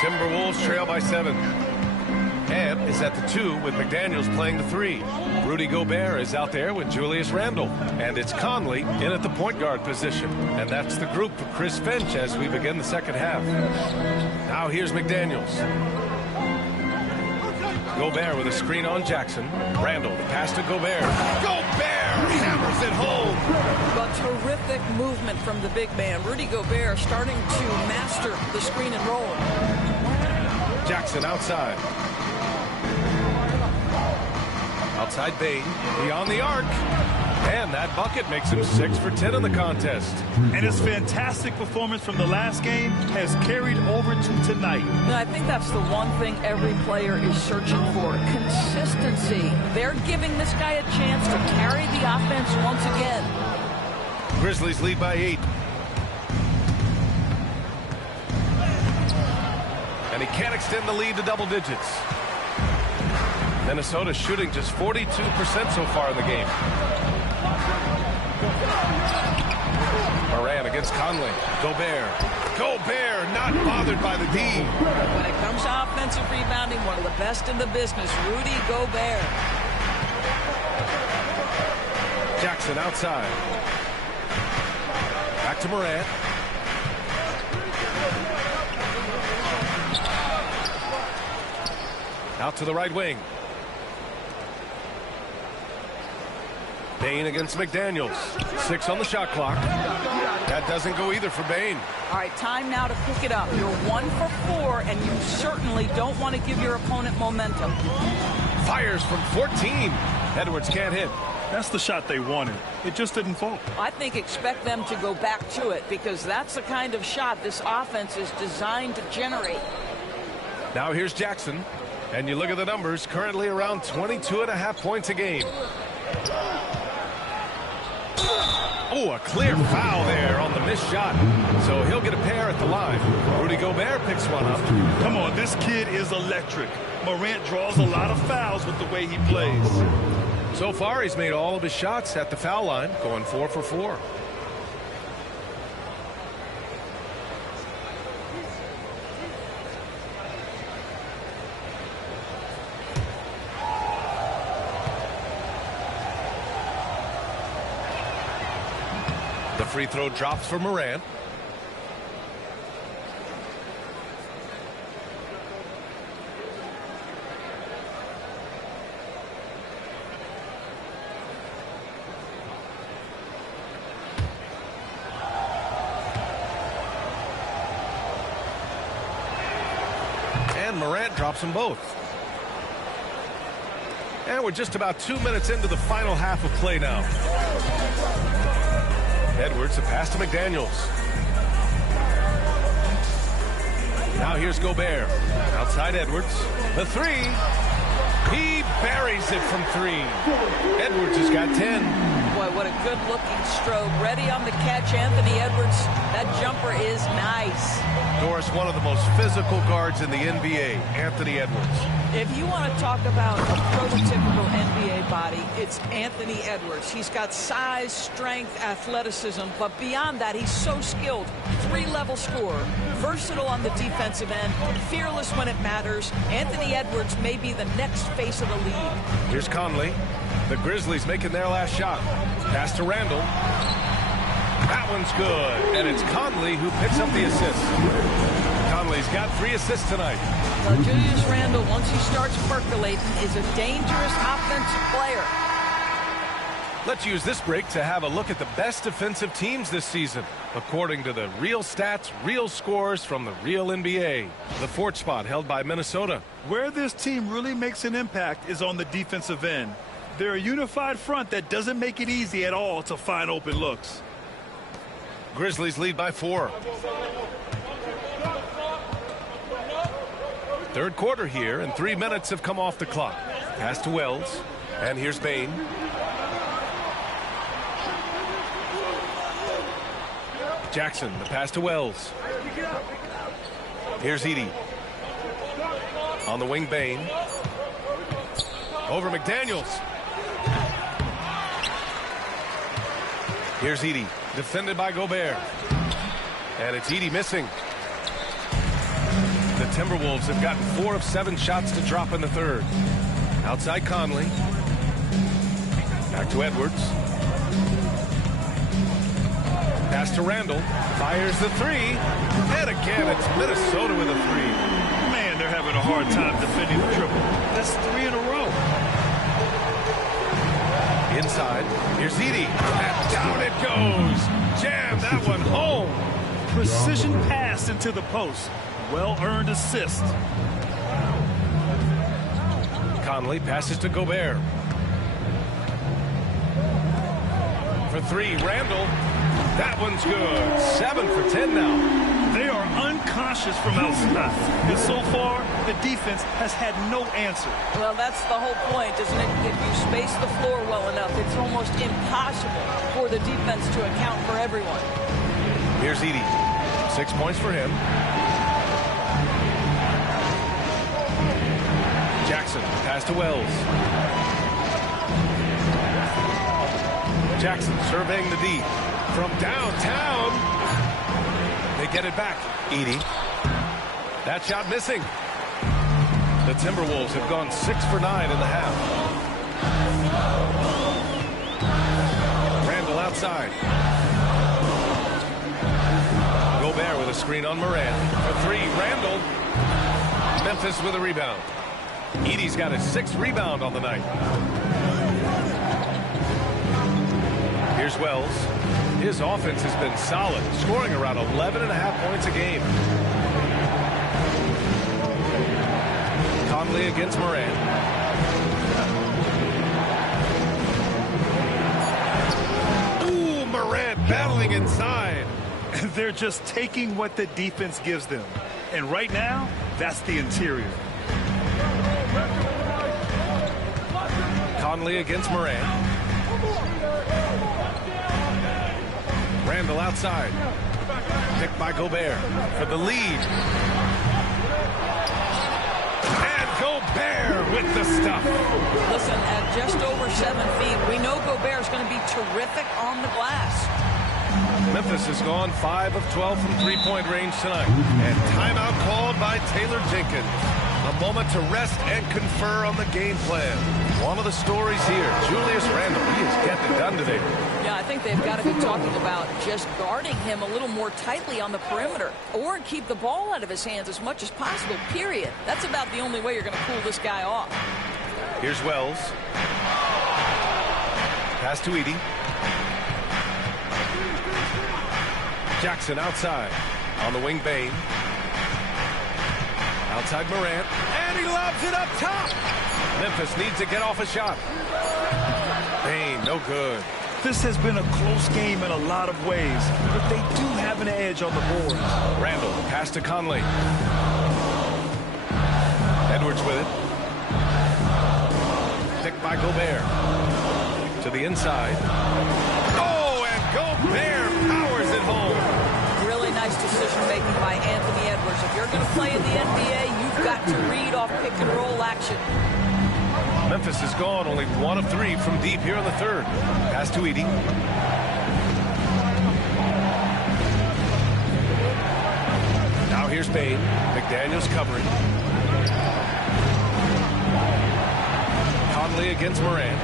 Timberwolves trail by 7. Ant is at the 2 with McDaniels playing the 3. Rudy Gobert is out there with Julius Randle. And it's Conley in at the point guard position. And that's the group for Chris Finch as we begin the second half. Now here's McDaniels. Gobert with a screen on Jackson. Randle, the pass to Gobert. Gobert hammers it home. But terrific movement from the big man. Rudy Gobert starting to master the screen and roll. Jackson outside. Outside Bane, beyond the arc. And that bucket makes him 6 for 10 in the contest. And his fantastic performance from the last game has carried over to tonight. And I think that's the one thing every player is searching for. Consistency. They're giving this guy a chance to carry the offense once again. Grizzlies lead by 8. And he can't extend the lead to double digits. Minnesota shooting just 42% so far in the game. Morant against Conley. Gobert. Gobert not bothered by the D. When it comes to offensive rebounding, one of the best in the business, Rudy Gobert. Jackson outside. Back to Morant. Out to the right wing. Bane against McDaniels. 6 on the shot clock. That doesn't go either for Bane. All right, time now to pick it up. You're 1 for 4, and you certainly don't want to give your opponent momentum. Fires from 14. Edwards can't hit. That's the shot they wanted. It just didn't fall. I think expect them to go back to it because that's the kind of shot this offense is designed to generate. Now here's Jackson. And you look at the numbers, currently around 22.5 points a game. Oh, a clear foul there on the missed shot. So he'll get a pair at the line. Rudy Gobert picks one up. Come on, this kid is electric. Morant draws a lot of fouls with the way he plays. So far, he's made all of his shots at the foul line, going 4 for 4. The free throw drops for Morant. And Morant drops them both. And we're just about 2 minutes into the final half of play now. Edwards, a pass to McDaniels. Now here's Gobert. Outside Edwards. The 3. He buries it from 3. Edwards has got 10. Boy, what a good-looking stroke. Ready on the catch, Anthony Edwards. That jumper is nice. Doris, one of the most physical guards in the NBA, Anthony Edwards. If you want to talk about a prototypical NBA body, it's Anthony Edwards. He's got size, strength, athleticism, but beyond that, he's so skilled. 3-level scorer, versatile on the defensive end, fearless when it matters. Anthony Edwards may be the next face of the league. Here's Conley. The Grizzlies making their last shot. Pass to Randle. That one's good, and it's Conley who picks up the assist. Conley's got 3 assists tonight. Well, Julius Randle, once he starts percolating, is a dangerous offensive player. Let's use this break to have a look at the best defensive teams this season, according to the real stats, real scores from the real NBA. The 4th spot held by Minnesota. Where this team really makes an impact is on the defensive end. They're a unified front that doesn't make it easy at all to find open looks. Grizzlies lead by 4. Third quarter here, and 3 minutes have come off the clock. Pass to Wells, and here's Bain. Jackson, the pass to Wells. Here's Edey. On the wing, Bain. Over McDaniels. Here's Edey, defended by Gobert. And it's Edey missing. The Timberwolves have gotten 4 of 7 shots to drop in the third. Outside Conley. Back to Edwards. Pass to Randall. Fires the 3. And again, it's Minnesota with a 3. Man, they're having a hard time defending the triple. That's 3 in a row. Inside. Here's Edey. And down it goes. Jam that one home. Precision pass into the post. Well-earned assist. Conley passes to Gobert. For 3, Randall. That one's good. 7 for 10 now. They are unconscious from outside. And so far, the defense has had no answer. Well, that's the whole point, isn't it? If you space the floor well enough, it's almost impossible for the defense to account for everyone. Here's Edey. 6 points for him. Jackson, pass to Wells. Jackson surveying the D. From downtown. They get it back. Edey. That shot missing. The Timberwolves have gone 6 for 9 in the half. Randall outside. Gobert with a screen on Morant. For 3, Randall. Memphis with a rebound. Edey's got his 6th rebound on the night. Here's Wells. His offense has been solid, scoring around 11.5 points a game. Conley against Morant. Ooh, Morant battling inside. They're just taking what the defense gives them. And right now, that's the interior. Conley against Morant. Randall outside. Picked by Gobert for the lead. And Gobert with the stuff. Listen, at just over 7 feet, we know Gobert's going to be terrific on the glass. Memphis has gone 5 of 12 from three-point range tonight. And timeout called by Taylor Jenkins. A moment to rest and confer on the game plan. One of the stories here, Julius Randle, he is getting it done today. Yeah, I think they've got to be talking about just guarding him a little more tightly on the perimeter or keep the ball out of his hands as much as possible, period. That's about the only way you're going to cool this guy off. Here's Wells. Pass to Edey. Jackson outside. On the wing, Bain. Outside Morant. And he lobs it up top. Memphis needs to get off a shot. Bain, no good. This has been a close game in a lot of ways, but they do have an edge on the board. Randall, pass to Conley. Edwards with it. Picked by Gobert. To the inside. Oh, and Gobert powers it home. Really nice decision-making by Anthony Edwards. If you're going to play in the NBA, you've got to read off pick-and-roll action. Memphis has gone only 1 of 3 from deep here in the third. Pass to Edey. Now here's Bain. McDaniels covering. Conley against Morant.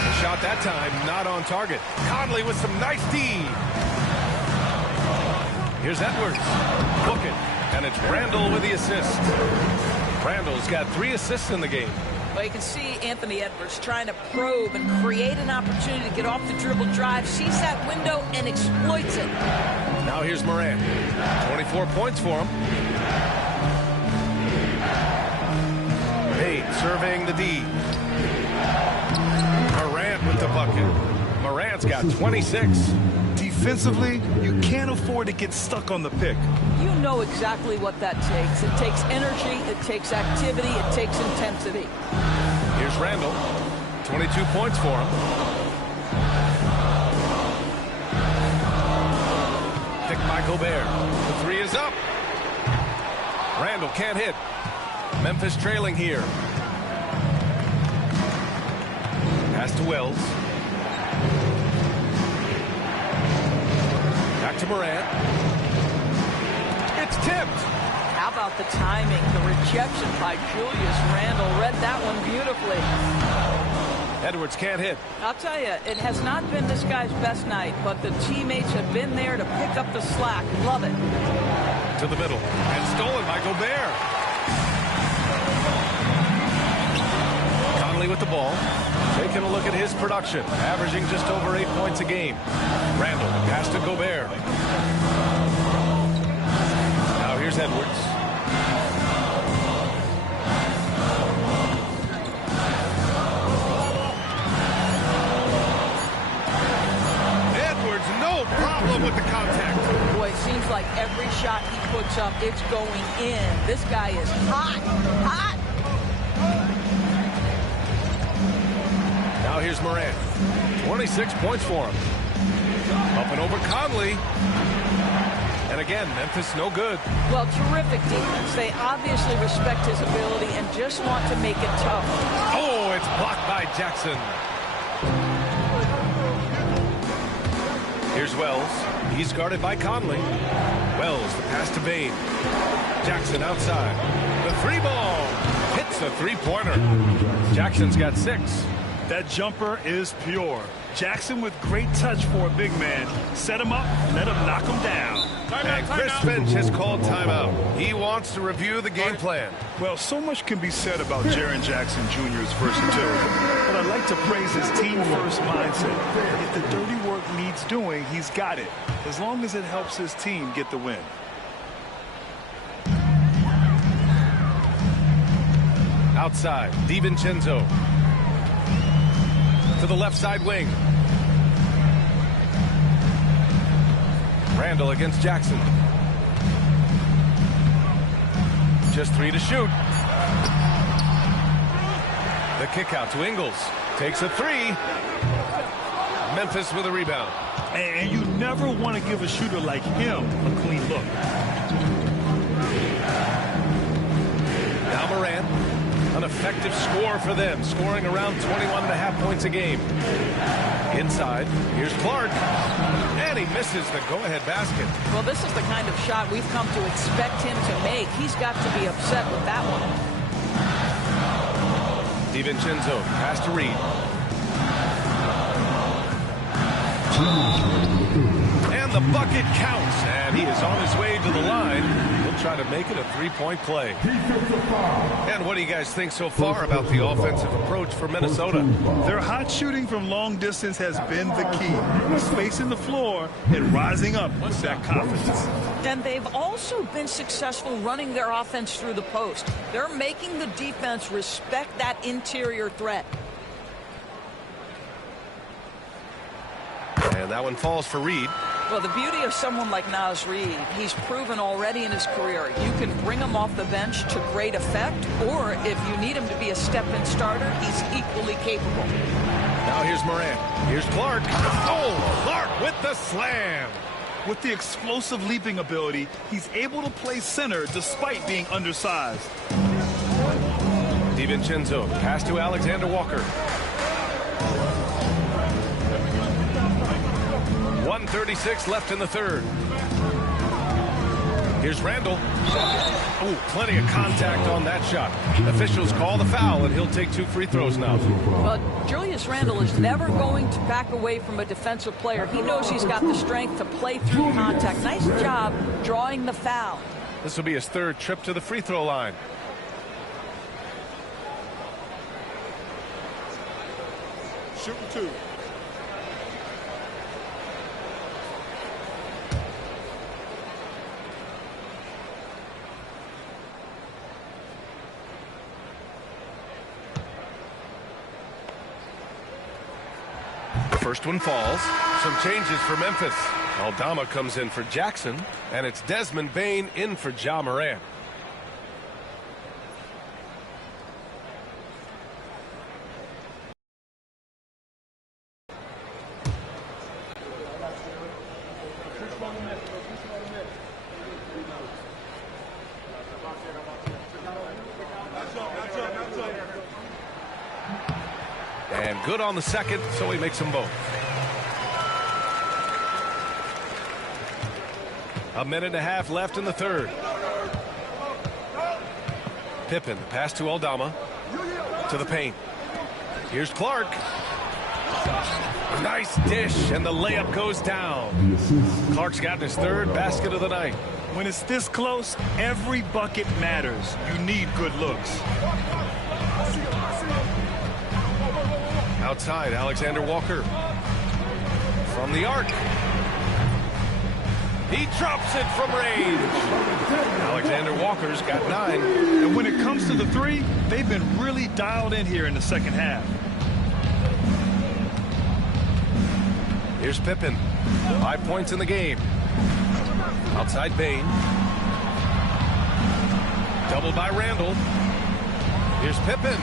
The shot that time not on target. Conley with some nice D. Here's Edwards. Book it. And it's Randall with the assist. Randall's got 3 assists in the game. Well, you can see Anthony Edwards trying to probe and create an opportunity to get off the dribble drive, sees that window, and exploits it. Now here's Morant. 24 points for him. Bain surveying the D. Morant with the bucket. Morant Morant's got 26. Defensively, you can't afford to get stuck on the pick. You know exactly what that takes. It takes energy, it takes activity, it takes intensity. Here's Randall. 22 points for him. Pick by Gobert. The three is up. Randall can't hit. Memphis trailing here. Pass to Wells. Back to Morant. It's tipped. How about the timing? The rejection by Julius Randle read that one beautifully. Edwards can't hit. I'll tell you, it has not been this guy's best night, but the teammates have been there to pick up the slack. Love it. To the middle. And stolen by Gobert. Conley with the ball. Taking a look at his production. Averaging just over 8 points a game. Randall, pass to Gobert. Now here's Edwards. Edwards, no problem with the contact. Boy, it seems like every shot he puts up, it's going in. This guy is hot, hot. Now here's Morant. 26 points for him. Up and over Conley. And again, Memphis no good. Well, terrific defense. They obviously respect his ability and just want to make it tough. Oh, it's blocked by Jackson. Here's Wells. He's guarded by Conley. Wells, the pass to Bain. Jackson outside. The three ball. Hits a three-pointer. Jackson's got 6. That jumper is pure. Jackson with great touch for a big man. Set him up, let him knock him down. And Chris Finch has called timeout. He wants to review the game plan. Well, so much can be said about Jaren Jackson Jr.'s versatility, but I'd like to praise his team-first mindset. If the dirty work needs doing, he's got it, as long as it helps his team get the win. Outside, DiVincenzo. To the left side wing. Randall against Jackson. Just 3 to shoot. The kick out to Ingles. Takes a 3. Memphis with a rebound. And you never want to give a shooter like him a clean look. Now Morant. An effective score for them, scoring around 21.5 points a game. Inside, here's Clark. And he misses the go-ahead basket. Well, this is the kind of shot we've come to expect him to make. He's got to be upset with that one. DiVincenzo, pass to Reed. And the bucket counts, and he is on his way to the line. He'll try to make it a three-point play. And what do you guys think so far about the offensive approach for Minnesota? Their hot shooting from long distance has been the key. Spacing the floor and rising up with that confidence. And they've also been successful running their offense through the post. They're making the defense respect that interior threat. And that one falls for Reed. Well, the beauty of someone like Naz Reid, he's proven already in his career. You can bring him off the bench to great effect, or if you need him to be a step-in starter, he's equally capable. Now here's Morant. Here's Clark. Oh, Clark with the slam. With the explosive leaping ability, he's able to play center despite being undersized. DiVincenzo, pass to Alexander Walker. 1:36 left in the third. Here's Randall. Oh, plenty of contact on that shot. Officials call the foul, and he'll take 2 free throws now. But Julius Randle is never going to back away from a defensive player. He knows he's got the strength to play through contact. Nice job drawing the foul. This will be his 3rd trip to the free throw line. Shooting 2. First one falls. Some changes for Memphis. Aldama comes in for Jackson, and it's Desmond Bane in for Ja Morant. And good on the second, so he makes them both. A minute and a half left in the third. Pippen, the pass to Aldama. To the paint. Here's Clark. Nice dish, and the layup goes down. Clark's gotten his third basket of the night. When it's this close, every bucket matters. You need good looks. Outside, Alexander Walker. From the arc. He drops it from range. Alexander Walker's got 9. And when it comes to the three, they've been really dialed in here in the second half. Here's Pippen. 5 points in the game. Outside Bane. Doubled by Randall. Here's Pippen.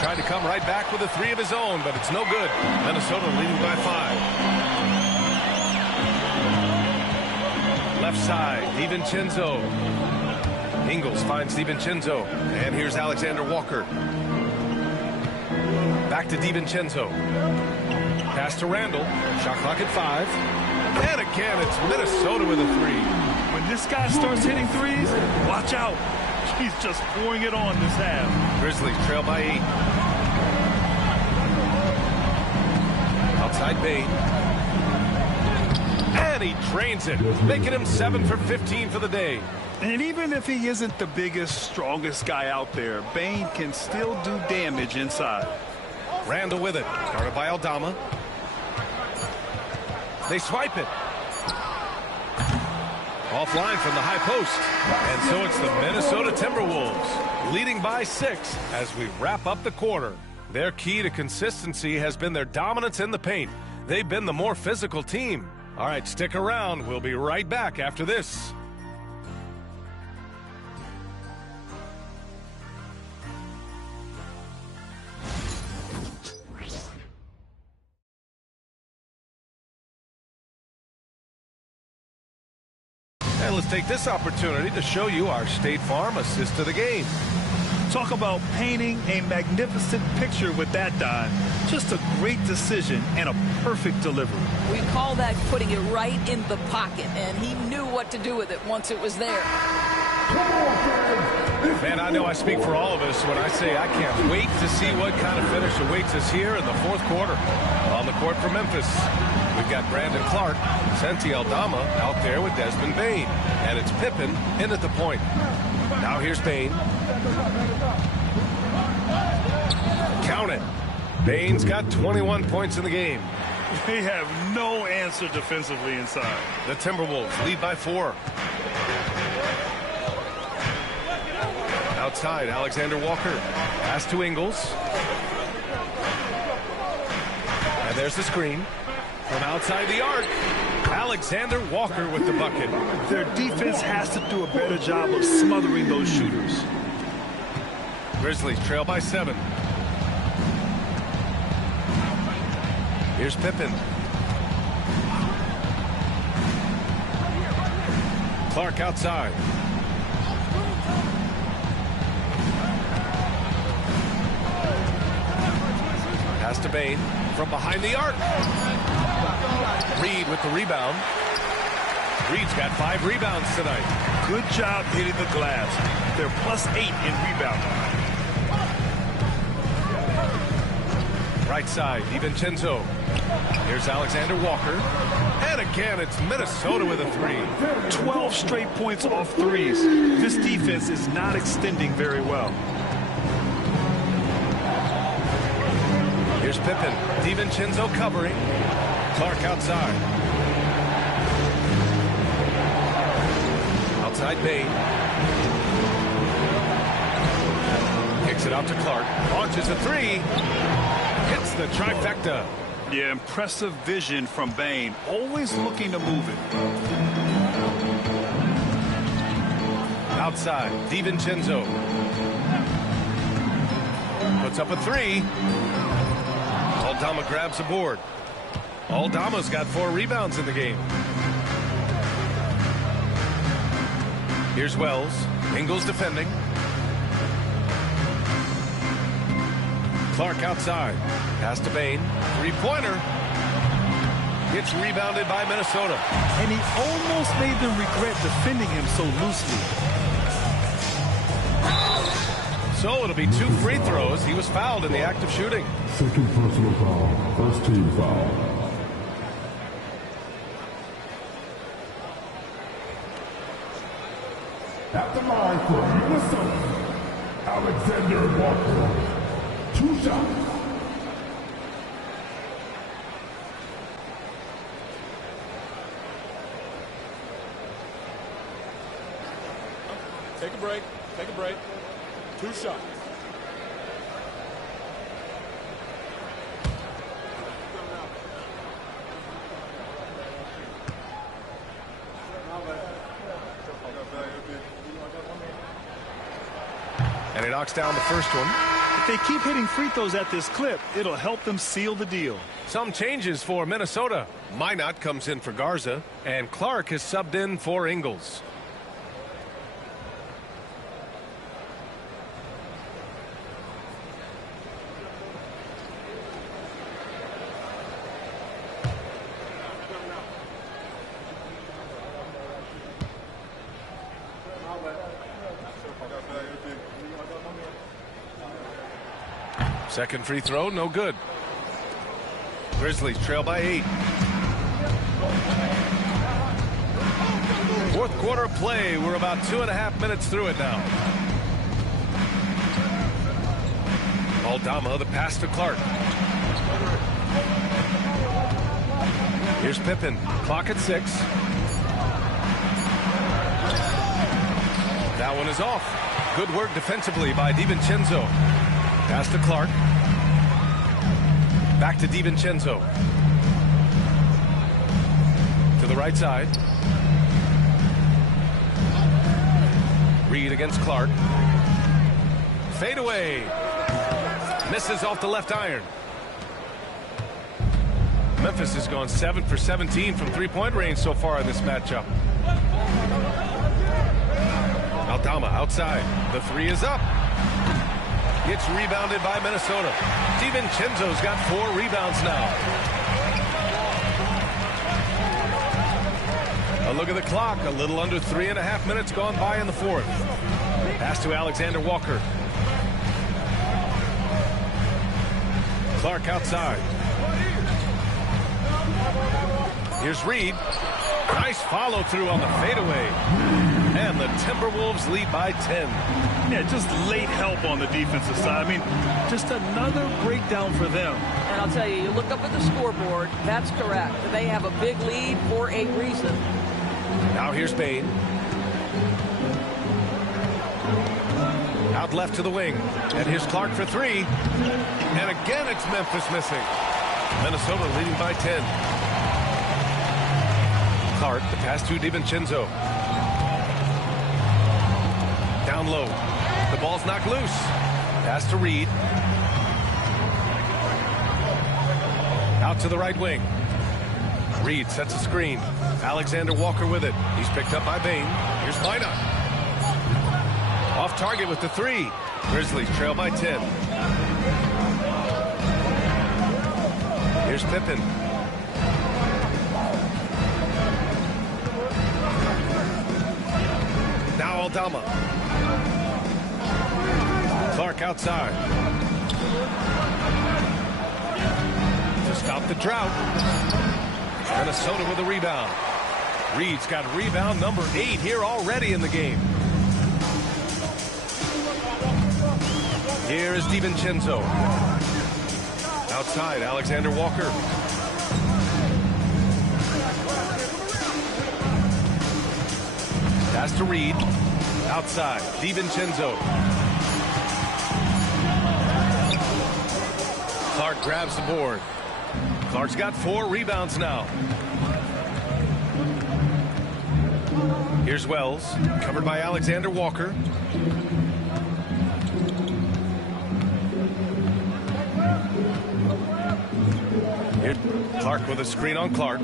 Tried to come right back with a 3 of his own, but it's no good. Minnesota leading by 5. Left side, DiVincenzo. Ingles finds DiVincenzo. And here's Alexander Walker. Back to DiVincenzo. Pass to Randall. Shot clock at 5. And again, it's Minnesota with a 3. When this guy starts hitting threes, watch out. He's just pouring it on this half. Grizzlies trail by 8. Outside Bane. And he drains it, making him 7 for 15 for the day. And even if he isn't the biggest, strongest guy out there, Bane can still do damage inside. Randall with it. Guarded by Aldama. They swipe it. Offline from the high post. And so it's the Minnesota Timberwolves leading by 6 as we wrap up the quarter. Their key to consistency has been their dominance in the paint. They've been the more physical team. All right, stick around. We'll be right back after this. And let's take this opportunity to show you our State Farm assist to the game. Talk about painting a magnificent picture with that dive. Just a great decision and a perfect delivery. We call that putting it right in the pocket, and he knew what to do with it once it was there. Man, I know I speak for all of us when I say I can't wait to see what kind of finish awaits us here in the fourth quarter. On the court for Memphis, we've got Brandon Clark, Santi Aldama out there with Desmond Bane. And it's Pippen in at the point. Now here's Bane. Count it. Bane's got 21 points in the game. They have no answer defensively inside. The Timberwolves lead by 4. Outside, Alexander Walker. Pass to Ingles. And there's the screen. From outside the arc, Alexander Walker with the bucket. Their defense has to do a better job of smothering those shooters. Grizzlies trail by 7. Here's Pippen. Clark outside. Pass to Bane from behind the arc. Reed with the rebound. Reed's got 5 rebounds tonight. Good job hitting the glass. They're +8 in rebounding. Right side, DiVincenzo. Here's Alexander Walker. And again, it's Minnesota with a 3. 12 straight points off threes. This defense is not extending very well. Here's Pippen. DiVincenzo covering. Clark outside. Outside Bane. Kicks it out to Clark. Launches a 3. hits the trifecta. Yeah, impressive vision from Bane. Always looking to move it. Outside, DiVincenzo. Puts up a three. Aldama grabs the board. Aldama's got 4 rebounds in the game. Here's Wells. Ingles defending. Clark outside. Pass to Bane. Three-pointer. Gets rebounded by Minnesota. And he almost made them regret defending him so loosely. So it'll be 2 free throws. He was fouled in the act of shooting. Second personal foul. First team foul. At the line for Minnesota, Alexander Walker. 2 shots. Take a break. Take a break. 2 shots. And he knocks down the first one. If they keep hitting free throws at this clip, it'll help them seal the deal. Some changes for Minnesota. Minot comes in for Garza, and Clark is subbed in for Ingles. Second free throw, no good. Grizzlies trail by 8. Fourth quarter play. We're about 2.5 minutes through it now. Aldama, the pass to Clark. Here's Pippen. Clock at 6. That one is off. Good work defensively by DiVincenzo. Pass to Clark. Back to DiVincenzo. To the right side. Reed against Clark. Fade away. Misses off the left iron. Memphis has gone 7 for 17 from three-point range so far in this matchup. Aldama outside. The 3 is up. Gets rebounded by Minnesota. DiVincenzo's got 4 rebounds now. A look at the clock. A little under 3.5 minutes gone by in the fourth. Pass to Alexander Walker. Clark outside. Here's Reed. Nice follow through on the fadeaway. And the Timberwolves lead by 10. Yeah, just late help on the defensive side. I mean, just another breakdown for them. And I'll tell you, you look up at the scoreboard, that's correct. They have a big lead for a reason. Now here's Bane. Out left to the wing. And here's Clark for 3. And again, it's Memphis missing. Minnesota leading by 10. Clark, the pass to DiVincenzo. Down low. The ball's knocked loose. Pass to Reed. Out to the right wing. Reed sets a screen. Alexander Walker with it. He's picked up by Bane. Here's Minot. Off target with the 3. Grizzlies trail by 10. Here's Pippen. Now Aldama. Clark outside. To stop the drought. Minnesota with a rebound. Reed's got rebound number 8 here already in the game. Here is DiVincenzo. Outside, Alexander Walker. Pass to Reed. Outside, DiVincenzo. Clark grabs the board. Clark's got 4 rebounds now. Here's Wells, covered by Alexander Walker. Here, Clark with a screen on Clark.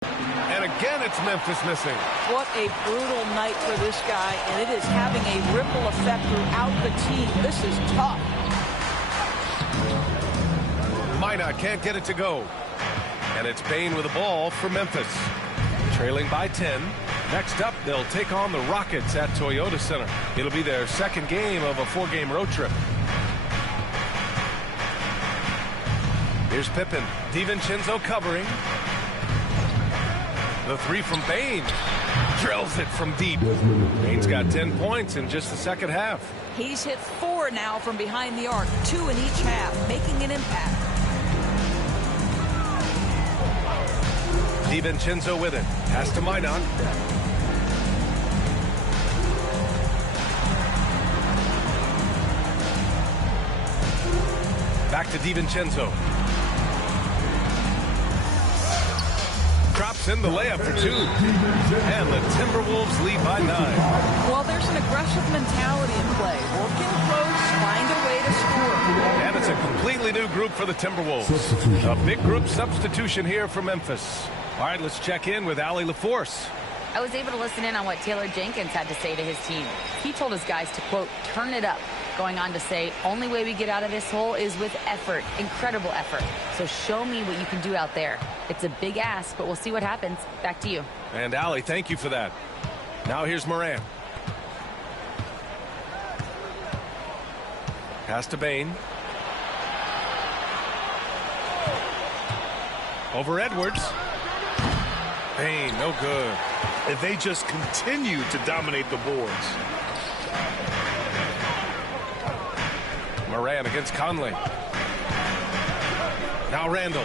And again, it's Memphis missing. What a brutal night for this guy, and it is having a ripple effect throughout the team. This is tough. Minot can't get it to go. And it's Bain with the ball for Memphis. Trailing by 10. Next up, they'll take on the Rockets at Toyota Center. It'll be their second game of a 4-game road trip. Here's Pippen. DiVincenzo covering. The 3 from Bain. Drills it from deep. Bain's got 10 points in just the second half. He's hit 4 now from behind the arc, 2 in each half, making an impact. DiVincenzo with it. Pass to Minot. Back to DiVincenzo. Drops in the layup for 2. And the Timberwolves lead by 9. Well, there's an aggressive mentality in play. Working close, find a way to score. And it's a completely new group for the Timberwolves. A big group substitution here for Memphis. All right, let's check in with Allie LaForce. I was able to listen in on what Taylor Jenkins had to say to his team. He told his guys to, quote, turn it up, going on to say, only way we get out of this hole is with effort, incredible effort. So show me what you can do out there. It's a big ask, but we'll see what happens. Back to you. And Allie, thank you for that. Now here's Moran. Pass to Bain. Over Edwards. Bain, no good. And they just continue to dominate the boards. Moran against Conley. Now Randall.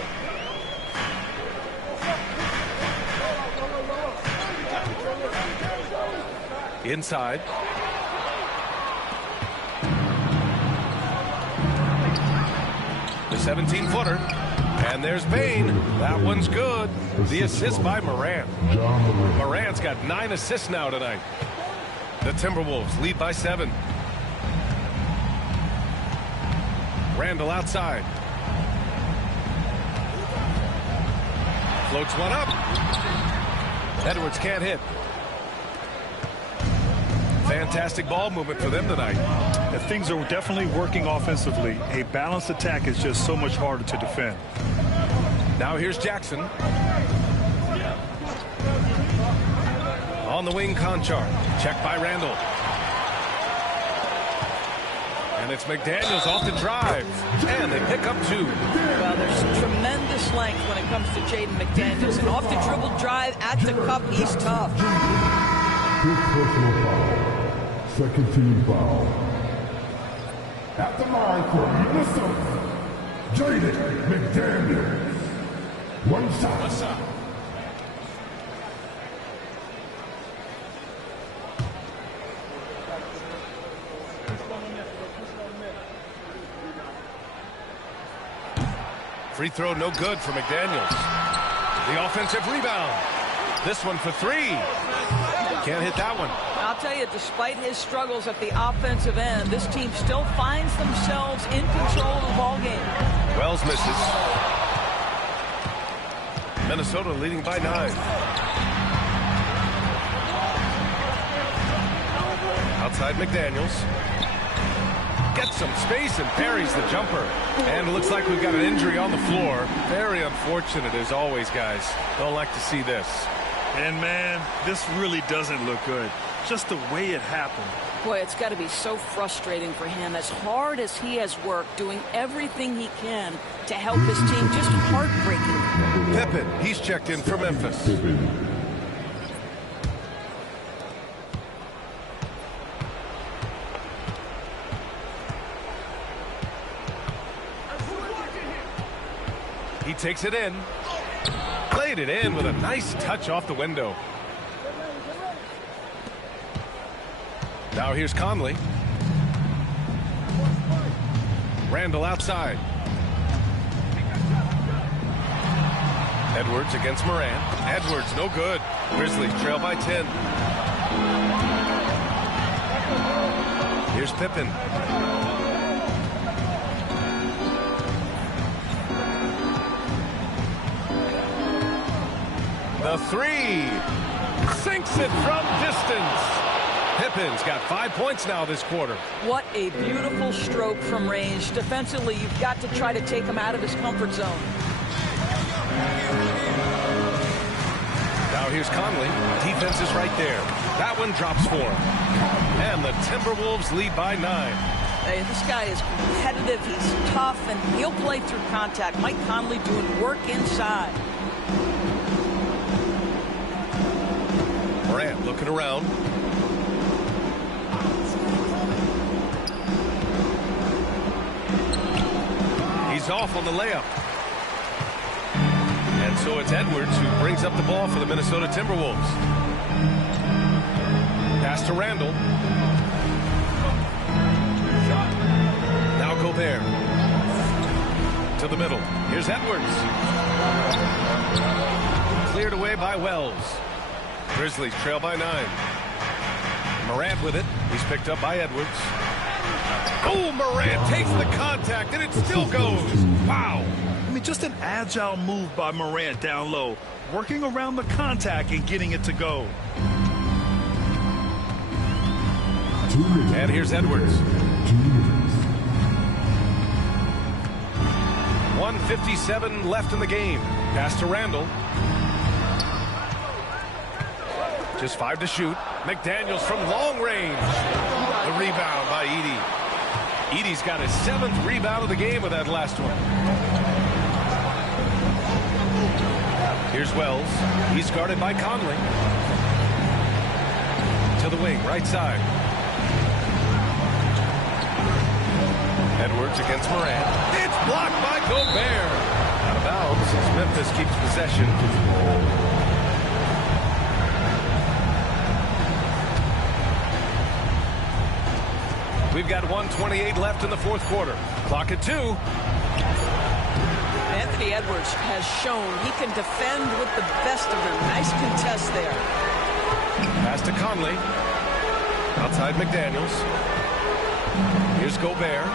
Inside. The 17-footer. And there's Bain. That one's good. The assist by Moran. Moran's got 9 assists now tonight. The Timberwolves lead by 7. Randall outside. Floats one up. Edwards can't hit. Fantastic ball movement for them tonight. And things are definitely working offensively. A balanced attack is just so much harder to defend. Now here's Jackson. On the wing, Conchar. Checked by Randall. And it's McDaniels off the drive. And they pick up 2. Well, there's tremendous length when it comes to Jaden McDaniels. And off the dribble drive at the cup, he's tough. Big personal foul. Second team foul. At the line for Minnesota, Jaden McDaniels. One shot. Free throw no good for McDaniels. The offensive rebound. This one for 3. Can't hit that one. I'll tell you, despite his struggles at the offensive end, this team still finds themselves in control of the ball game. Wells misses. Minnesota leading by 9. Outside McDaniels. Gets some space and parries the jumper. And it looks like we've got an injury on the floor. Very unfortunate as always, guys. Don't like to see this. And, man, this really doesn't look good. Just the way it happened. Boy, it's got to be so frustrating for him. As hard as he has worked, doing everything he can to help his team, just heartbreaking. Pippen, he's checked in for Memphis. He takes it in. Played it in with a nice touch off the window. Now here's Conley. Randall outside. Edwards against Morant. Edwards, no good. Grizzlies trail by 10. Here's Pippen. The three. Sinks it from distance. Pippen's got 5 points now this quarter. What a beautiful stroke from range. Defensively, you've got to try to take him out of his comfort zone. Now here's Conley. Defense is right there. That one drops for him. And the Timberwolves lead by 9. Hey, this guy is competitive. He's tough, and he'll play through contact. Mike Conley doing work inside. Morant looking around. He's off on the layup. And so it's Edwards who brings up the ball for the Minnesota Timberwolves. Pass to Randall. Now Gobert. To the middle. Here's Edwards. Cleared away by Wells. Grizzlies trail by 9. Morant with it. He's picked up by Edwards. Oh, Morant takes the contact, and it still goes. Wow. I mean, just an agile move by Morant down low, working around the contact and getting it to go. And here's Edwards. 1:57 left in the game. Pass to Randall. Just 5 to shoot. McDaniels from long range. The rebound by Edey. Edey's got his 7th rebound of the game with that last one. Here's Wells. He's guarded by Conley. To the wing, right side. Edwards against Morant. It's blocked by Gobert. Out of bounds as Memphis keeps possession. We've got 1:28 left in the 4th quarter. Clock at 2. Anthony Edwards has shown he can defend with the best of them. Nice contest there. Pass to Conley. Outside McDaniels. Here's Gobert.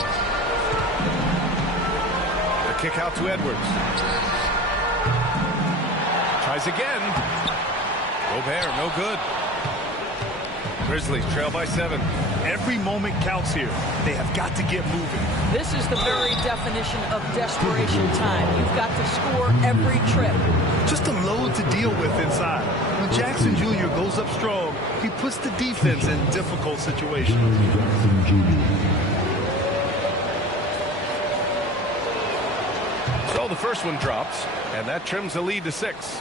The kick out to Edwards. Tries again. Gobert, no good. Grizzlies trail by 7. Every moment counts here. They have got to get moving. This is the very definition of desperation time. You've got to score every trip. Just a load to deal with inside. When Jackson Jr. goes up strong, he puts the defense in difficult situations. So the first one drops, and that trims the lead to 6.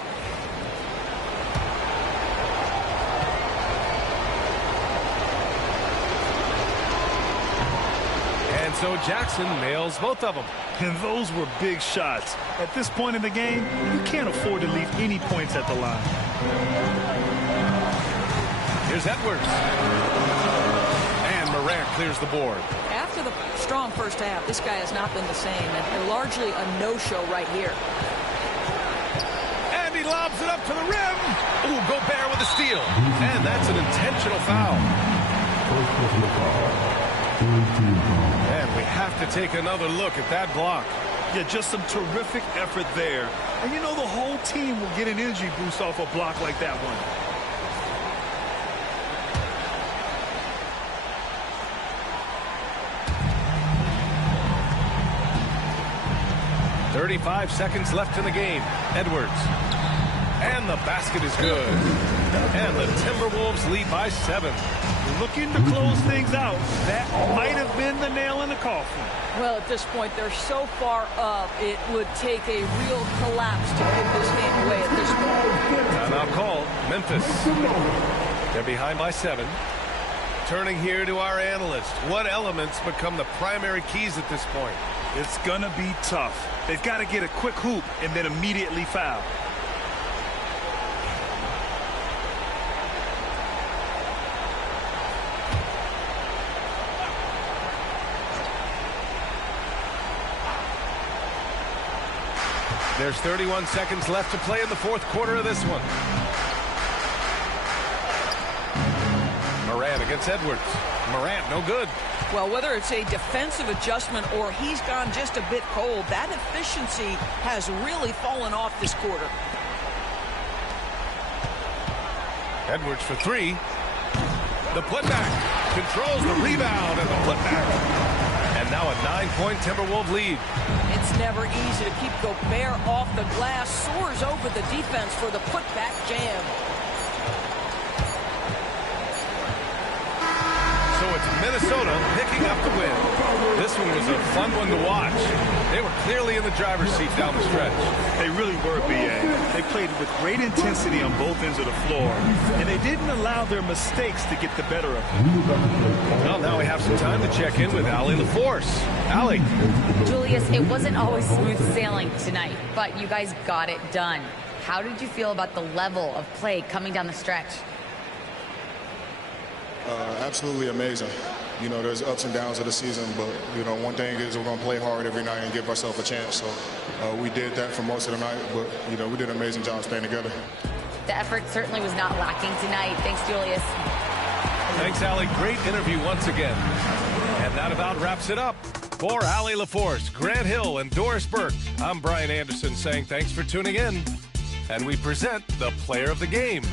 So Jackson nails both of them. And those were big shots. At this point in the game, you can't afford to leave any points at the line. Here's Edwards. And Morant clears the board. After the strong first half, this guy has not been the same, and largely a no-show right here. And he lobs it up to the rim. Ooh, Gobert with a steal. And that's an intentional foul. And we have to take another look at that block. Yeah, just some terrific effort there. And you know the whole team will get an energy boost off a block like that one. .35 seconds left in the game. Edwards. And the basket is good. And the Timberwolves lead by 7. Looking to close things out. That might have been the nail in the coffin. Well, at this point, they're so far up, it would take a real collapse to give this game away at this point. Timeout called. Memphis. They're behind by 7. Turning here to our analyst. What elements become the primary keys at this point? It's going to be tough. They've got to get a quick hoop and then immediately foul. There's 31 seconds left to play in the fourth quarter of this one. Morant against Edwards. Morant, no good. Well, whether it's a defensive adjustment or he's gone just a bit cold, that efficiency has really fallen off this quarter. Edwards for three. The putback. Controls the rebound and the putback. And now a 9-point Timberwolves lead. It's never easy to keep Gobert off the glass. Soars over the defense for the putback jam. So it's Minnesota picking up the win. This one was a fun one to watch. They were clearly in the driver's seat down the stretch. They really were, B.A. They played with great intensity on both ends of the floor, and they didn't allow their mistakes to get the better of them. Well, now we have some time to check in with Allie LaForce. Allie. Julius, it wasn't always smooth sailing tonight, but you guys got it done. How did you feel about the level of play coming down the stretch? Absolutely amazing. You know, there's ups and downs of the season, but, you know, one thing is we're going to play hard every night and give ourselves a chance. So we did that for most of the night, but, you know, we did an amazing job staying together. The effort certainly was not lacking tonight. Thanks, Julius. Thanks, Allie. Great interview once again. And that about wraps it up. For Allie LaForce, Grant Hill, and Doris Burke, I'm Brian Anderson saying thanks for tuning in. And we present the player of the game.